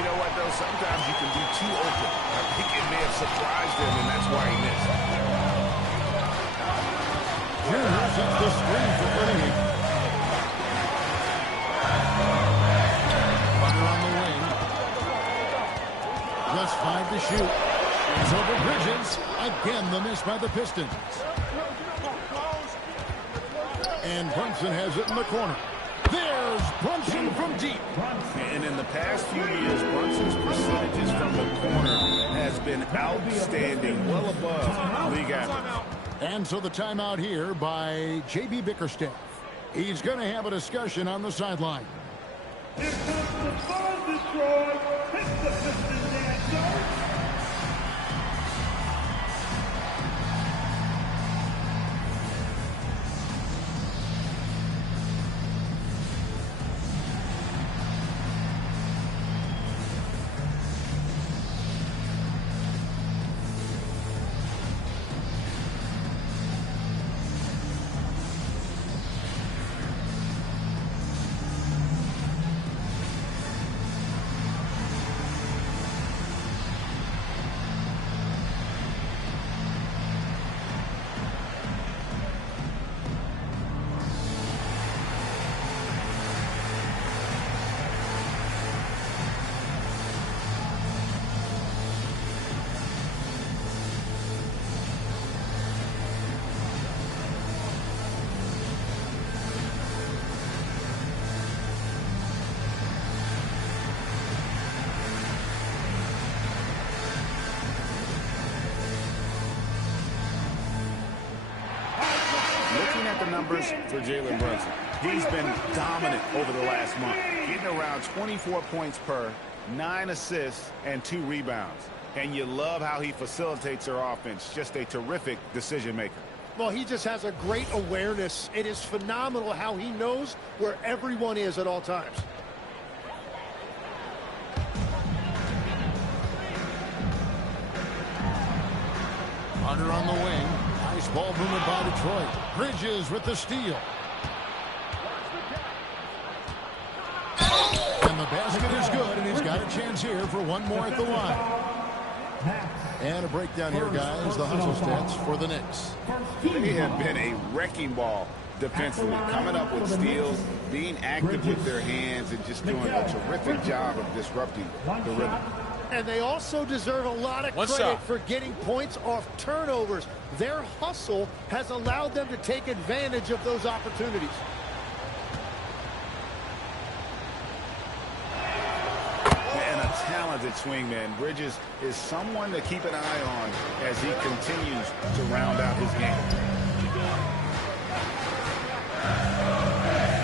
You know what, though? Sometimes you can be too open. I think it may have surprised him, and that's why he missed. Junior sets the screen for Cunningham. Butter on the wing. Just 5 to shoot. It's over Bridges. Again, the miss by the Pistons. And Brunson has it in the corner. There's Brunson from deep. And in the past few years, Brunson's percentages from the corner has been outstanding, well above league average. And so the timeout here by J.B. Bickerstaff. He's going to have a discussion on the sideline. Here comes the ball destroyed. Hit the Pistons answer. For Jalen Brunson. He's been dominant over the last month, getting around 24 points per, 9 assists, and 2 rebounds. And you love how he facilitates their offense. Just a terrific decision maker. Well, he just has a great awareness. It is phenomenal how he knows where everyone is at all times. Hunter on the wing. Nice ball movement by Detroit. Bridges with the steal. And the basket is good, and he's got a chance here for one more at the line. And a breakdown here, guys. The hustle stats for the Knicks. They have been a wrecking ball defensively, coming up with steals, being active with their hands, and just doing a terrific job of disrupting the rhythm. And they also deserve a lot of credit for getting points off turnovers. Their hustle has allowed them to take advantage of those opportunities. And a talented swingman. Bridges is someone to keep an eye on as he continues to round out his game.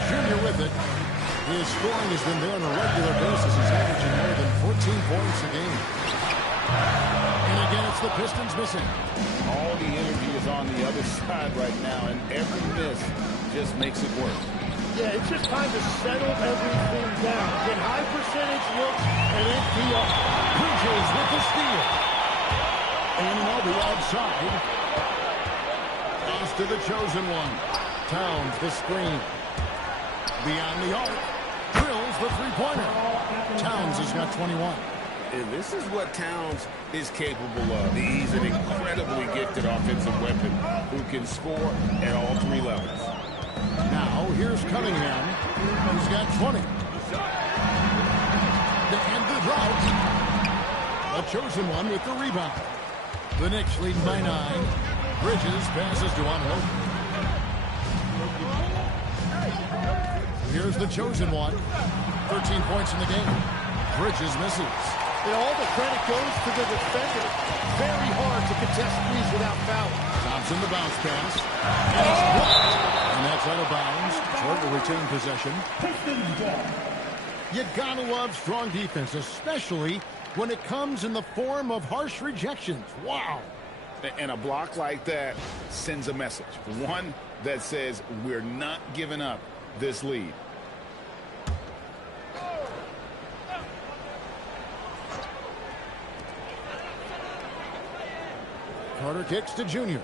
Junior with it. His scoring has been there on a regular basis. He's averaging more than 14 points a game. And again, it's the Pistons missing. All the energy is on the other side right now, and every miss just makes it work. Yeah, it's just time to settle everything down. Get high percentage looks and then tee up. Bridges with the steal. And an elbow outside. Pass to the chosen one. Towns the screen. Beyond the arc. Drills the three-pointer. Towns has got 21. And this is what Towns is capable of. He's an incredibly gifted offensive weapon who can score at all 3 levels. Now, here's Cunningham. He's got 20. To end the drought. A chosen one with the rebound. The Knicks leading by 9. Bridges passes to Anunoby. Here's the chosen one. 13 points in the game. Bridges misses. And all the credit goes to the defender. Very hard to contest threes without foul. Thompson the bounce pass. And it's blocked. And that's out of bounds. Detroit will retain possession. You gotta love strong defense, especially when it comes in the form of harsh rejections. Wow. And a block like that sends a message. One that says we're not giving up this lead. Carter kicks to Junior.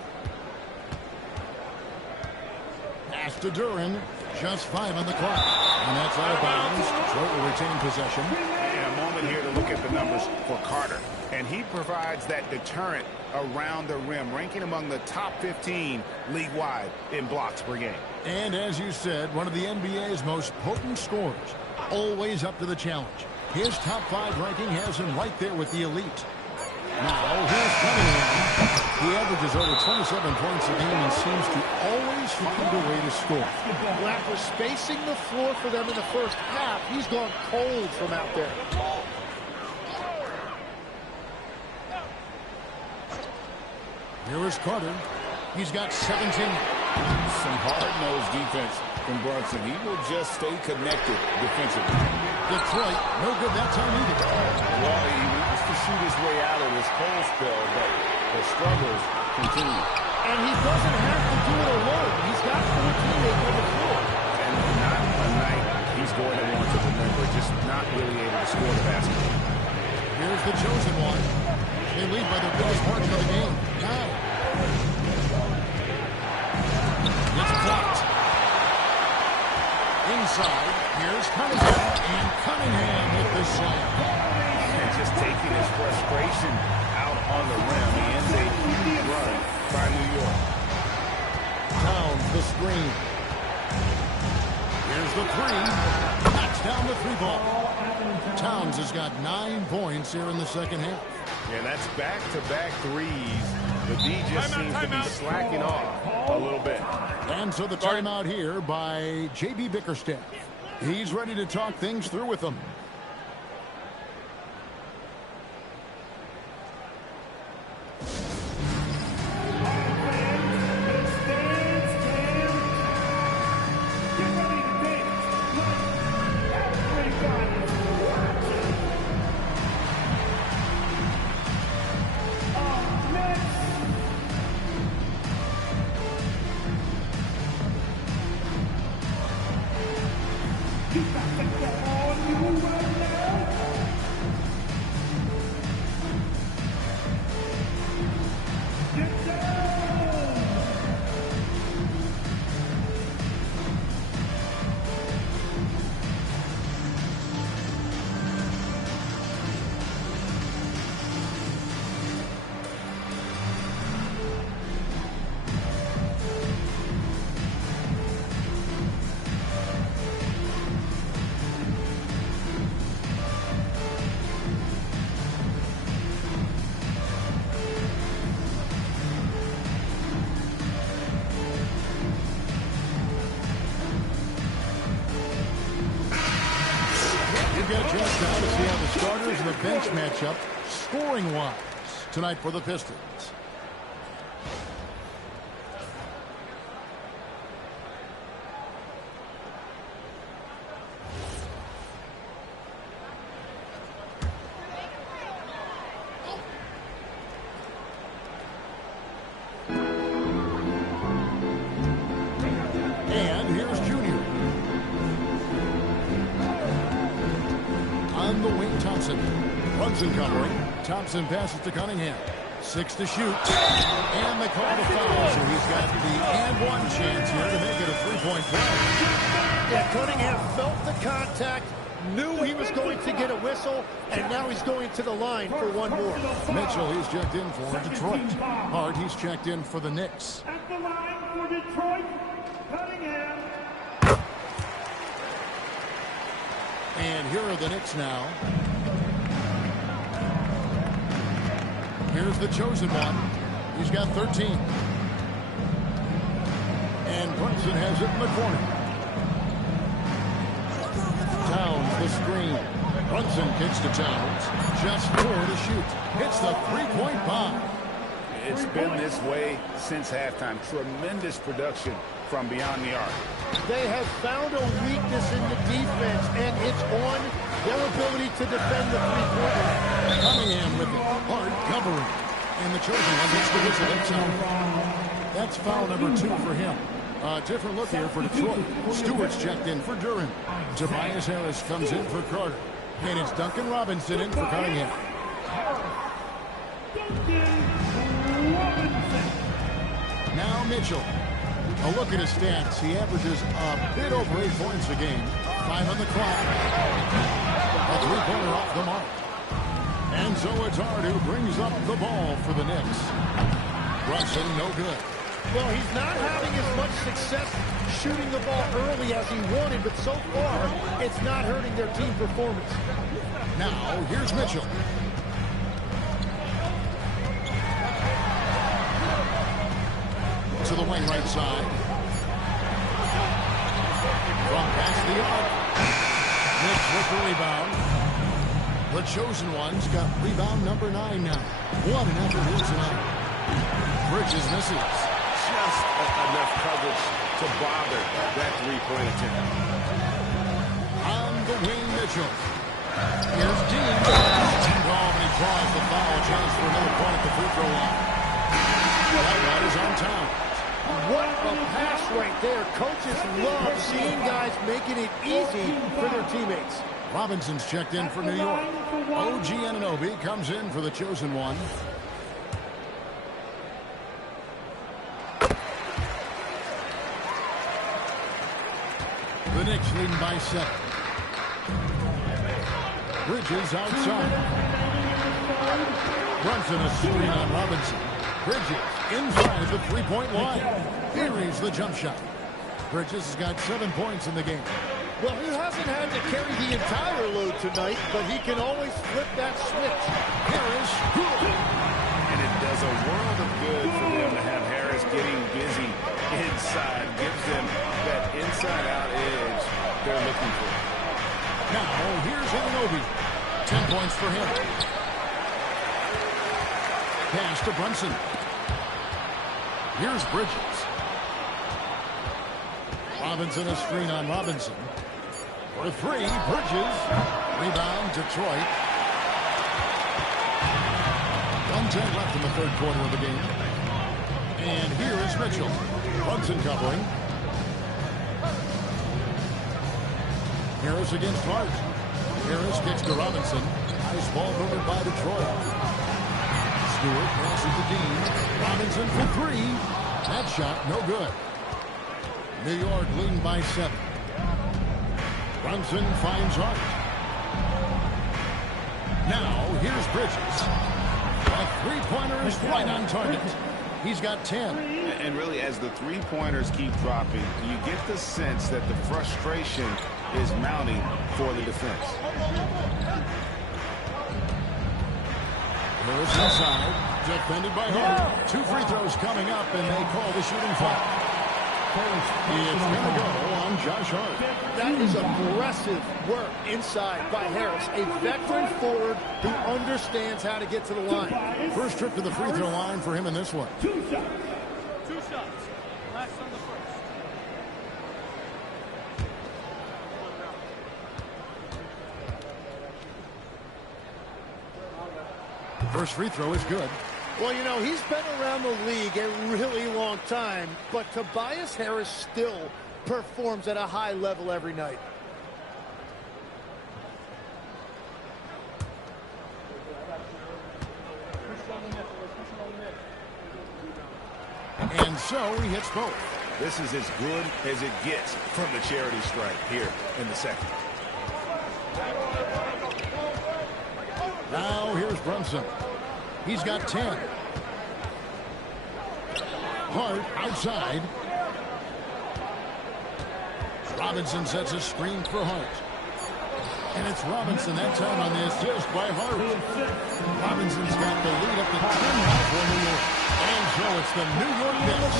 Pass to Duran. Just 5 on the clock. And that's out of bounds. Detroit will retain possession. And a moment here to look at the numbers for Carter. And he provides that deterrent around the rim, ranking among the top 15 league-wide in blocks per game. And as you said, one of the NBA's most potent scorers. Always up to the challenge. His top 5 ranking has him right there with the elite. Now, here's Cunningham. He averages over 27 points a game and seems to always find a way to score. Well, after spacing the floor for them in the first half, he's gone cold from out there. Here is Carter. He's got 17. Some hard-nosed defense from Brunson. He will just stay connected defensively. Detroit, no good that time either. Well, he wants to shoot his way out of this cold spell, but the struggles continue. And he doesn't have to do it alone. He's got 4 teammates on the floor. And not a night he's going to want to remember, just not really able to score the basket. Here's the chosen one. They lead by their biggest margin of the game. 9. It's blocked. Inside, here's Cunningham. And Cunningham with the slam. And just taking his frustration out on the rim. He ends a run by New York. Towns the screen. Here's the 3. Knocks down the 3-ball. Towns has got 9 points here in the second half. Yeah, that's back-to-back threes. The D just seems to be slacking off a little bit. And so the timeout here by J.B. Bickerstaff. He's ready to talk things through with them. Bench matchup scoring-wise tonight for the Pistons. And here's Junior. On the wing, Thompson. Brunson covering. Thompson passes to Cunningham. 6 to shoot. And they call the foul. So he's got the and-one chance here to make it a 3-point play. Yeah, Cunningham felt the contact, knew he was going to get a whistle, and now he's going to the line for one more. Mitchell, he's checked in for Detroit. Hart, he's checked in for the Knicks. At the line for Detroit, Cunningham. And here are the Knicks now. Here's the chosen one. He's got 13. And Brunson has it in the corner. Towns the screen. Brunson kicks to Towns. Just 4 to shoot. Hits the 3-point bomb. It's been this way since halftime. Tremendous production from beyond the arc. They have found a weakness in the defense, and it's on their ability to defend the three-pointer. Cunningham with it. Hart covering. And the chosen one gets the whistle himself. That's foul number 2 for him. Different look here for Detroit. Stewart's checked in for Duren. Tobias Harris comes in for Carter. And it's Duncan Robinson in for Cunningham. Now Mitchell. A look at his stats. He averages a bit over 8 points a game. 5 on the clock. A three-pointer off the mark. And so it's Hart who brings up the ball for the Knicks. Brunson, no good. Well, he's not having as much success shooting the ball early as he wanted, but so far, it's not hurting their team performance. Now, here's Mitchell. To the wing right side. From past the arc. Knicks with the rebound. The chosen one's got rebound number 9 now. What an effort here tonight. Bridges misses. Just enough coverage to bother that three-point attempt. On the wing, Mitchell. Here's Dean. And he draws the foul. Chance for another point at the free throw line. That one is on time. What a pass right there. Coaches love seeing guys making it easy for their teammates. Robinson's checked in for New York. OG Anunoby comes in for the chosen one. The Knicks leading by 7. Bridges outside. Brunson a screen on Robinson. Bridges inside the three-point line. Here is the jump shot. Bridges has got 7 points in the game. Well, he hasn't had to carry the entire load tonight, but he can always flip that switch. Harris, and it does a world of good for them to have Harris getting busy inside. Gives them that inside-out edge they're looking for. Now, here's Anunoby. 10 points for him. Pass to Brunson. Here's Bridges. Robinson a screen on Robinson. For 3, Bridges. Rebound, Detroit. 1:10 left in the third quarter of the game. And here is Mitchell. Brunson covering. Harris against Hart. Harris kicks to Robinson. Nice ball movement by Detroit. Stewart passes to Dean. Robinson for 3. That shot, no good. New York leading by 7. Brunson finds Hart. Now, here's Bridges. A three-pointer is right on target. He's got 10. And really, as the three-pointers keep dropping, you get the sense that the frustration is mounting for the defense. Harris inside, defended by Hart. 2 free throws coming up, and they call the shooting foul. It's going to go on Josh Hart. That is aggressive work inside by Harris, a veteran forward who understands how to get to the line. First trip to the free throw line for him in this one. 2 shots. 2 shots. Last on the first. First free throw is good. Well, you know, he's been around the league a really long time, but Tobias Harris still performs at a high level every night. And so he hits both. This is as good as it gets from the charity stripe here in the second. Now here's Brunson. He's got 10. Hart outside. Robinson sets a screen for Hart. And it's Robinson that time on the assist by Hart. Robinson's got the lead up to 10 now for New York. And so it's the New York Knicks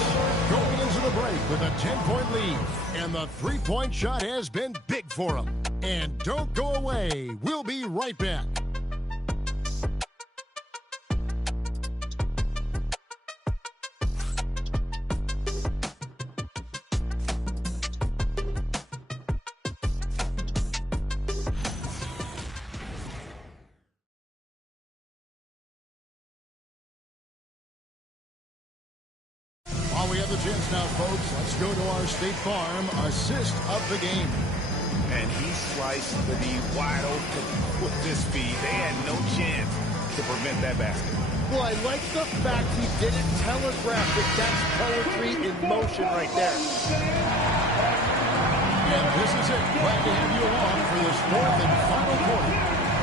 going into the break with a 10-point lead. And the three-point shot has been big for them. And don't go away. We'll be right back. chance now, folks. Let's go to our State Farm assist of the game. And he sliced the D wide open with this speed. They had no chance to prevent that basket. Well, I like the fact he didn't telegraph it. That's poetry in motion right there. And this is it. Glad to have you along for this fourth and final quarter.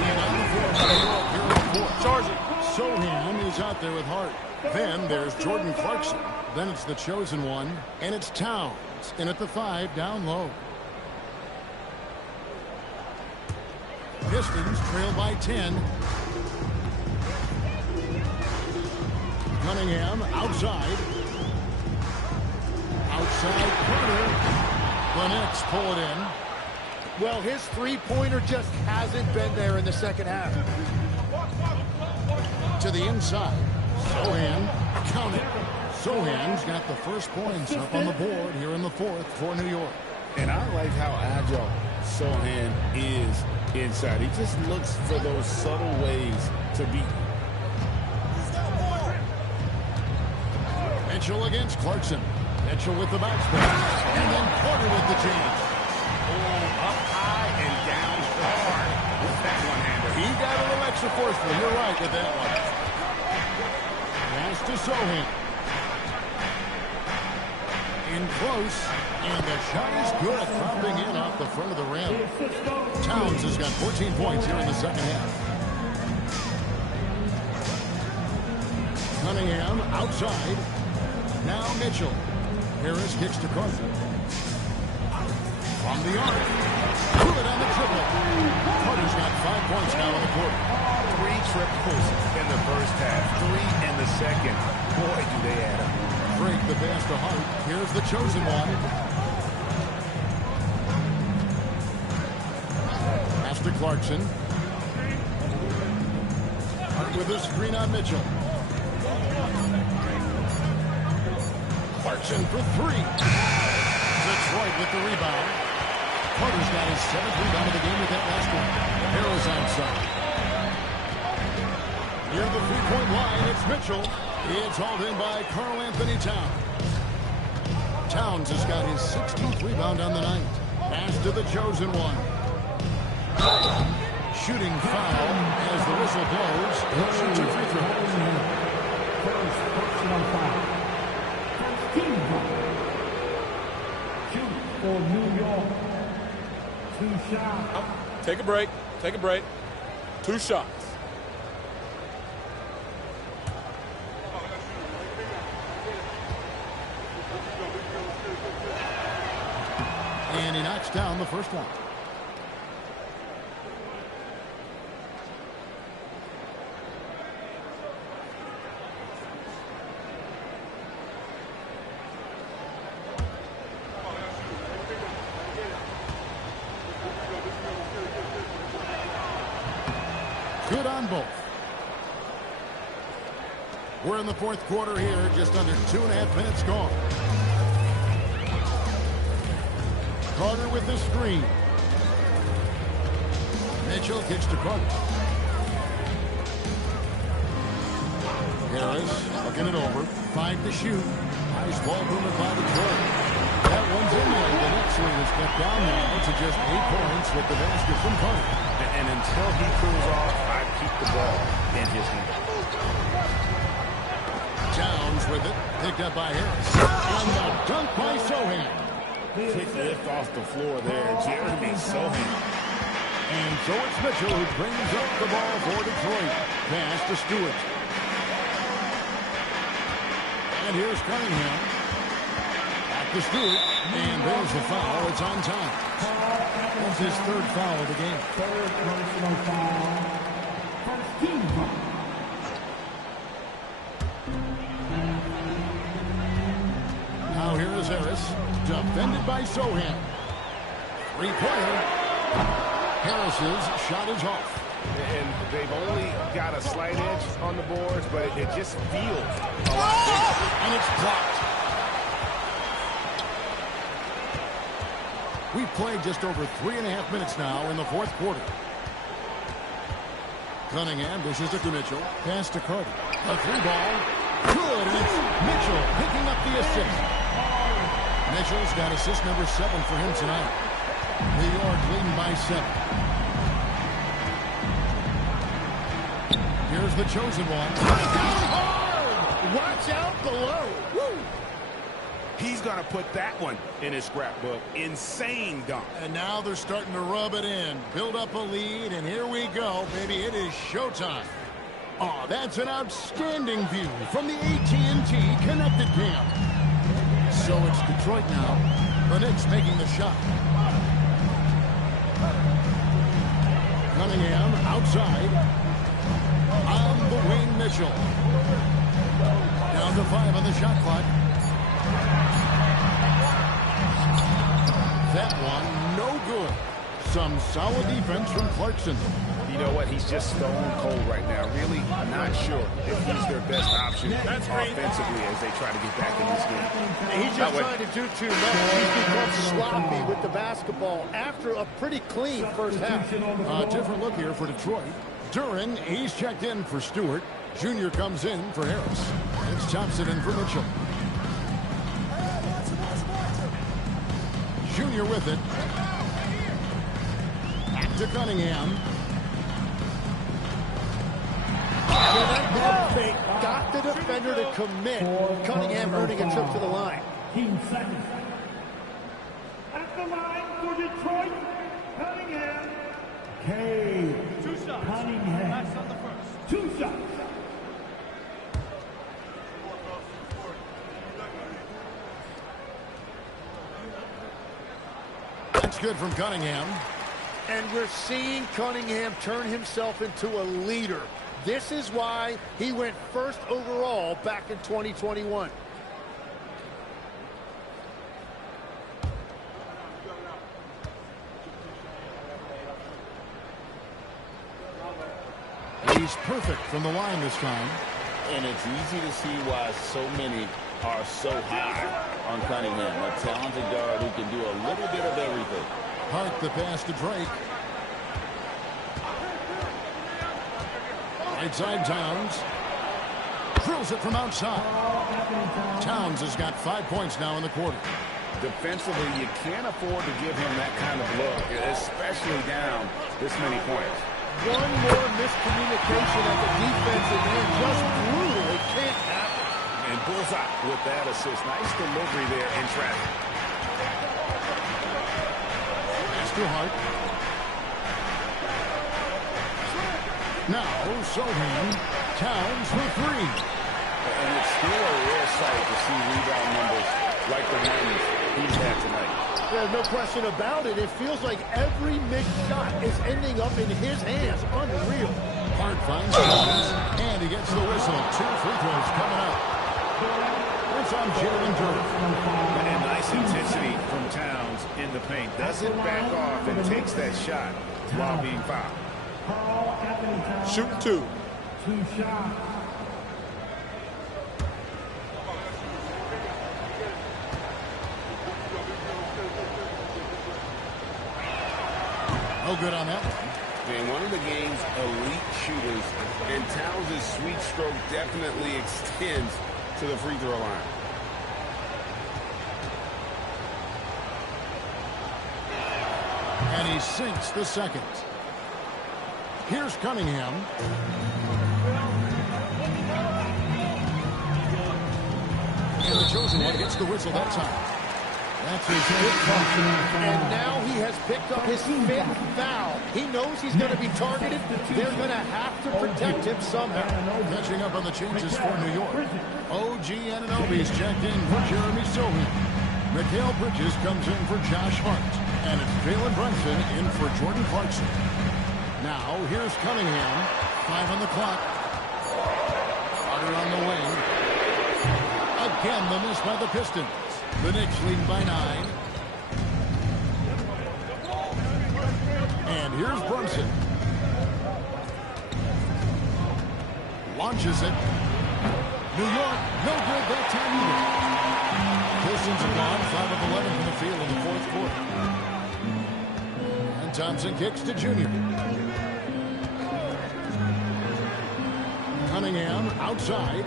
And on the floor for New York here in the fourth. Charge it. Sohan is out there with Hart. Then there's Jordan Clarkson. Then it's the chosen one. And it's Towns. In at the 5 down low. Pistons trail by 10. Cunningham outside. Outside corner. The Knicks pull it in. Well, his three-pointer just hasn't been there in the second half. To the inside. Sohan, count it. Sohan's got the first points up on the board here in the fourth for New York. And I like how agile Sohan is inside. He just looks for those subtle ways to beat. Mitchell against Clarkson. Mitchell with the bounce pass. And then Porter with the jam. Oh, up high and down hard with that one-hander. He got a little extra forceful. You're right with that one. Pass to Sohan. In close. And the shot is good. Dropping in off the front of the rim. Towns has got 14 points here in the second half. Cunningham outside. Now Mitchell. Harris kicks to Carter. From the arc. Good on the triple. Carter's got 5 points now in the quarter. 3 triples in the first half. 3 in the second. Boy, do they add up. Break the pass to Hart. Here's the chosen one. Pass to Clarkson. Hart with a screen on Mitchell. Clarkson for 3. Detroit with the rebound. Carter's got his 7th rebound of the game with that last one. Harris outside. Near the three-point line, it's Mitchell. It's hauled in by Karl Anthony Towns. Towns has got his 16th rebound on the night. Pass to the chosen one. Shooting foul as the whistle blows. He'll shoot 2 free throws. First personal foul. Team foul. Shoot for New York. 2 shots. Take a break. Take a break. 2 shots. And he knocks down the first one. Good on both. We're in the fourth quarter here, just under 2.5 minutes gone. Carter with the screen. Mitchell kicks to Carter. Harris looking it over. 5 to shoot. Nice ball movement by Detroit. That one's in there. The next one is cut down now to just 8 points with the basket from Carter. And until he cools off, I keep the ball in his hand. Towns with it. Picked up by Harris. And the dunk by Sohan. Quick lift off the floor there. Jeremy Sohan. And so it's Mitchell who brings up the ball for Detroit. Pass to Stewart. And here's Cunningham. Back to Stewart. And there's the foul. It's on time. That's his 3rd foul of the game. Third personal foul. First team foul. Now here is Harris. Defended by Sohan. 3-pointer. Harris's shot is off. And they've only got a slight edge on the boards, but it just feels a lot bigger. And it's blocked. We've played just over 3.5 minutes now in the fourth quarter. Cunningham dishes it to Mitchell. Pass to Carter. A 3 ball. Good, and it's Mitchell picking up the assist. Mitchell's got assist number 7 for him tonight. New York leading by 7. Here's the chosen one. Down hard! Watch out below. Woo! He's going to put that one in his scrapbook. Insane dunk. And now they're starting to rub it in. Build up a lead, and here we go, baby. It is showtime. Oh, that's an outstanding view from the AT&T Connected Cam. So it's Detroit now. The Knicks making the shot. Cunningham outside. On the wing, Mitchell. Down to 5 on the shot clock. That one, no good. Some solid defense from Clarkson. You know what? He's just stone cold right now. Really not sure if he's their best option offensively as they try to get back in this game. He's just trying to do too much. He's become sloppy with the basketball after a pretty clean first half. A different look here for Detroit. Duren, he's checked in for Stewart. Junior comes in for Harris. It's Thompson in for Mitchell. Junior with it. Back to Cunningham. That fake got the defender to commit. Cunningham earning a trip to the line. 15 seconds. At the line for Detroit, Cunningham. K. 2 shots. Cunningham. That's on the first. 2 shots. That's good from Cunningham. And we're seeing Cunningham turn himself into a leader. This is why he went first overall back in 2021. He's perfect from the line this time. And it's easy to see why so many are so high on Cunningham. A talented guard who can do a little bit of everything. Hart the pass to Drake. Right side Towns. Drills it from outside. Towns has got 5 points now in the quarter. Defensively, you can't afford to give him that kind of look, especially down this many points. One more miscommunication at the defensive end. Just brutal. It can't happen. And bullseye with that assist. Nice delivery there in traffic. Pass to Hart. Now, Sohan. Towns for 3. And it's still a rare sight to see rebound numbers like the ones he's had tonight. There's no question about it. It feels like every missed shot is ending up in his hands. Unreal. Hart finds Towns, and he gets the whistle. 2 free throws coming up. That's on Jalen Duren. And nice intensity from Towns in the paint. Doesn't back off and takes that shot while being fouled. Shoot 2. 2 shots. No good on that one. And one of the game's elite shooters, and Towns' sweet stroke definitely extends to the free throw line. And he sinks the second. Here's Cunningham. And the chosen one gets the whistle that time. That's his fifth. And now he has picked up his 5th foul. He knows he's going to be targeted. They're going to have to protect him somehow. Catching up on the changes for New York. OG Anunoby's checked in for Jeremy Sohan. Mikal Bridges comes in for Josh Hart. And it's Jalen Brunson in for Jordan Clarkson. Now, here's Cunningham. 5 on the clock. Carter on the wing. Again, the miss by the Pistons. The Knicks leading by 9. And here's Brunson. Launches it. New York, no good that time either. Pistons are gone 5 of 11 from the field in the fourth quarter. And Thompson kicks to Junior. Cunningham outside.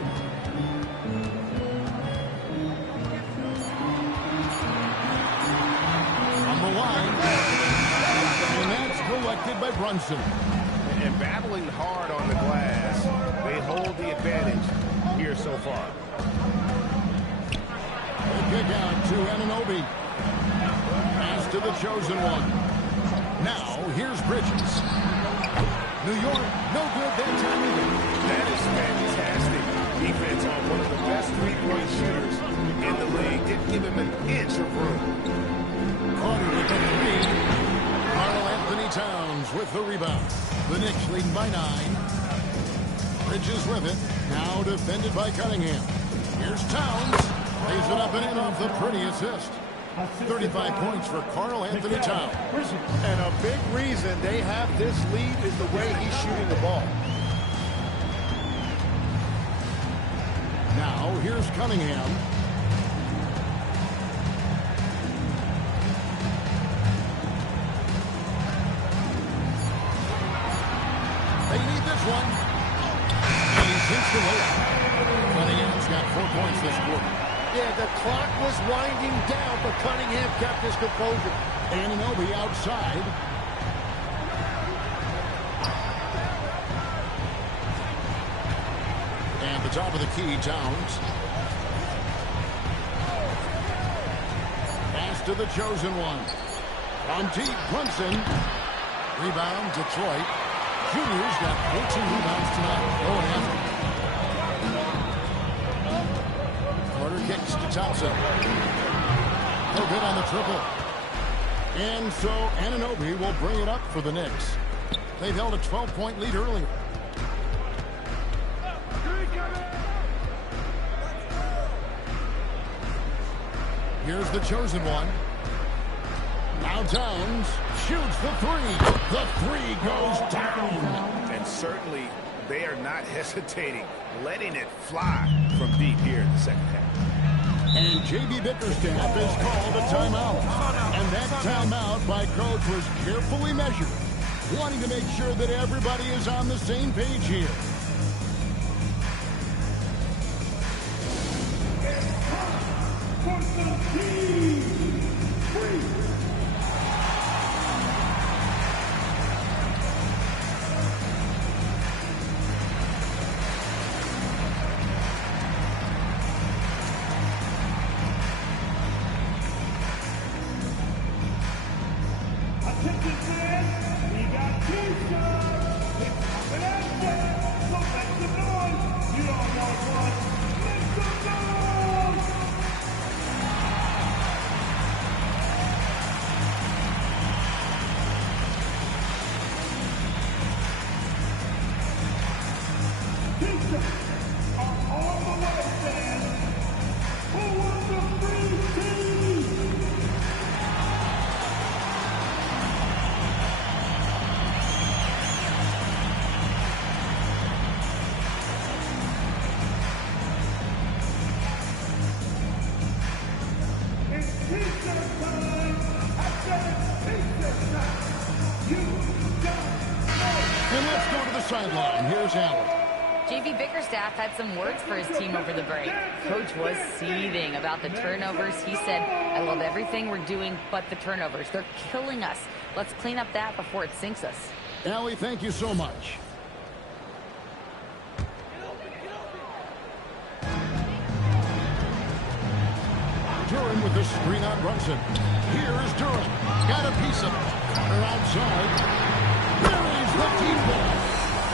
deflected by Brunson. And battling hard on the glass, they hold the advantage here so far. The kick out to Anunoby. Pass to the chosen one. Now, here's Bridges. New York, no good that time either. That is fantastic defense on one of the best three-point shooters in the league. Didn't give him an inch of room. Carter with the three. Karl-Anthony Towns with the rebound. The Knicks leading by 9. Bridges with it. Now defended by Cunningham. Here's Towns. Lays it up and in off the pretty assist. 35 points for Karl-Anthony Towns. And a big reason they have this lead is the way he's shooting the ball. Now, here's Cunningham. They need this one. And he sinks the layup. Cunningham's got 4 points this quarter. Yeah, the clock was winding down, but Cunningham kept his composure. Anunoby outside. And the top of the key, Towns. Pass to the chosen one. On deep, Brunson. Rebound, Detroit. Junior's got 14 rebounds tonight. Oh, and after. Carter kicks to Thompson. No good on the triple. And so Anunoby will bring it up for the Knicks. They've held a 12-point lead earlier. Here's the chosen one. Now Towns shoots the three. The three goes down. And certainly they are not hesitating, letting it fly from deep here in the second half. And J.B. Bickerstaff is called a timeout. And that timeout by Coach was carefully measured, wanting to make sure that everybody is on the same page here. And let's go to the sideline. Here's Allen. J.B. Bickerstaff had some words for his team over the break. Coach was seething about the turnovers. He said, I love everything we're doing but the turnovers. They're killing us. Let's clean up that before it sinks us. Allie, thank you so much. Duran with the screen on Brunson. Here's Duran. Got a piece of it. Carter outside. Buries the deep ball.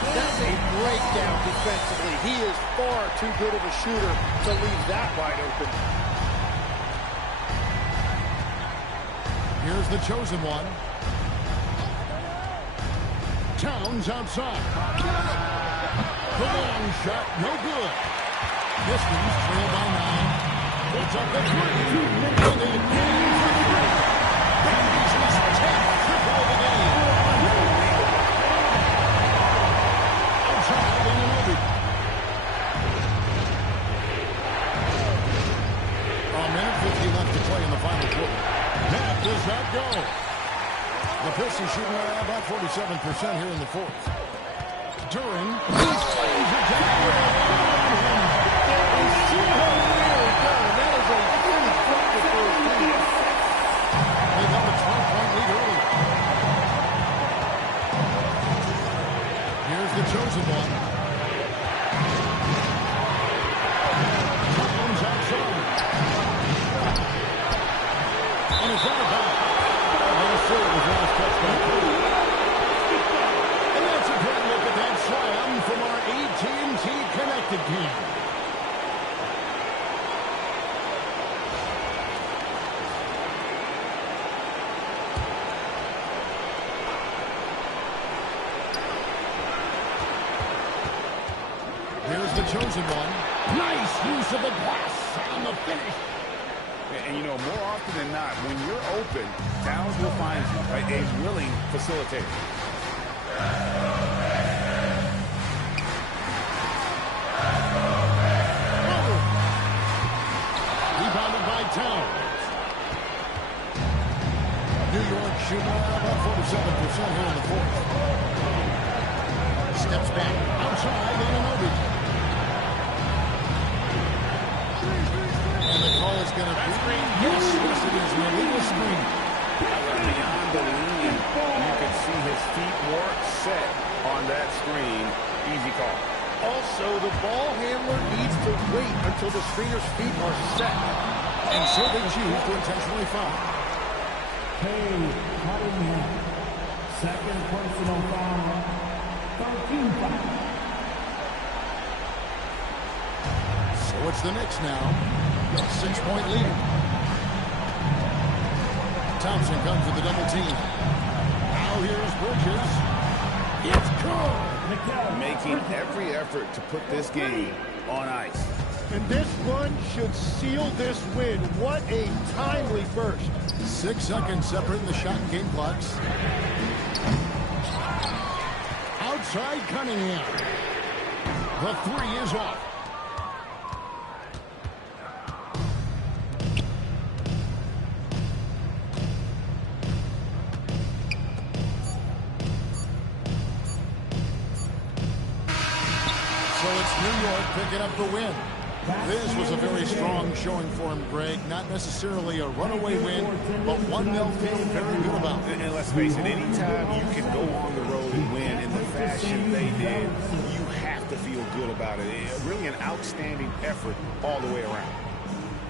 That's a breakdown defensively. He is far too good of a shooter to leave that wide open. Here's the chosen one. Towns outside. The long shot, no good. Pistons trail by 9. Puts up the three. And then gains the three. That is his 10th triple of the game. Outside, Anunoby. A minute 50 left to play in the final quarter. That does not go. The Pistons shooting about 47% here in the fourth. Duran, he slams it down. That is a huge bucket for his team. They held a 12-point lead early. Cunningham. Here's the chosen one. Nice use of the pass on the finish. And, you know, more often than not, when you're open, Towns will find you, right? A willing facilitator. Rebounded by Towns. New York shooting about 47% here in the fourth. Steps back outside Anunoby. And the call is going to be yes, it is an illegal screen. Beyond the lean, you can see his feet more set on that screen. Easy call. Also, the ball handler needs to wait until the screener's feet are set. And so they choose to intentionally foul. Cunningham. Second personal foul. 13 foul. So it's the Knicks now. A 6-point lead. Thompson comes with the double team. Now here's Bridges. It's good. Making every effort to put this game on ice. And this run should seal this win. What a timely burst. 6 seconds separating the shot and game clocks. Outside Cunningham. The three is off. So it's New York picking up the win. This was a very strong showing for him, Greg. Not necessarily a runaway win, but one they'll feel very good about. And let's face it, anytime you can go on the road and win in the fashion they did, you have to feel good about it. Really an outstanding effort all the way around.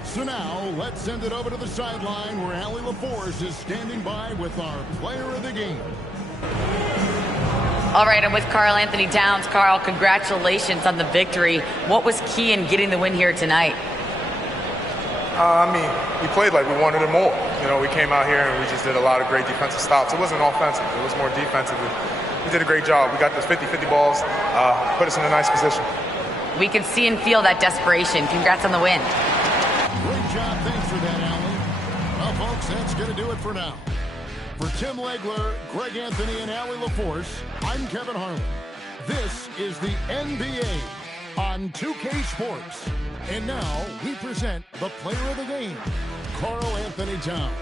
So now, let's send it over to the sideline where Allie LaForce is standing by with our player of the game. All right, I'm with Karl Anthony Towns. Karl, congratulations on the victory. What was key in getting the win here tonight? We played like we wanted it more. You know, we came out here and we just did a lot of great defensive stops. It wasn't offensive. It was more defensive. We did a great job. We got those 50-50 balls, put us in a nice position. We could see and feel that desperation. Congrats on the win. Great job. Thanks for that, Allie. Well, folks, that's going to do it for now. For Tim Legler, Greg Anthony, and Allie LaForce, I'm Kevin Harlan. This is the NBA on 2K Sports. And now we present the player of the game, Karl Anthony Towns.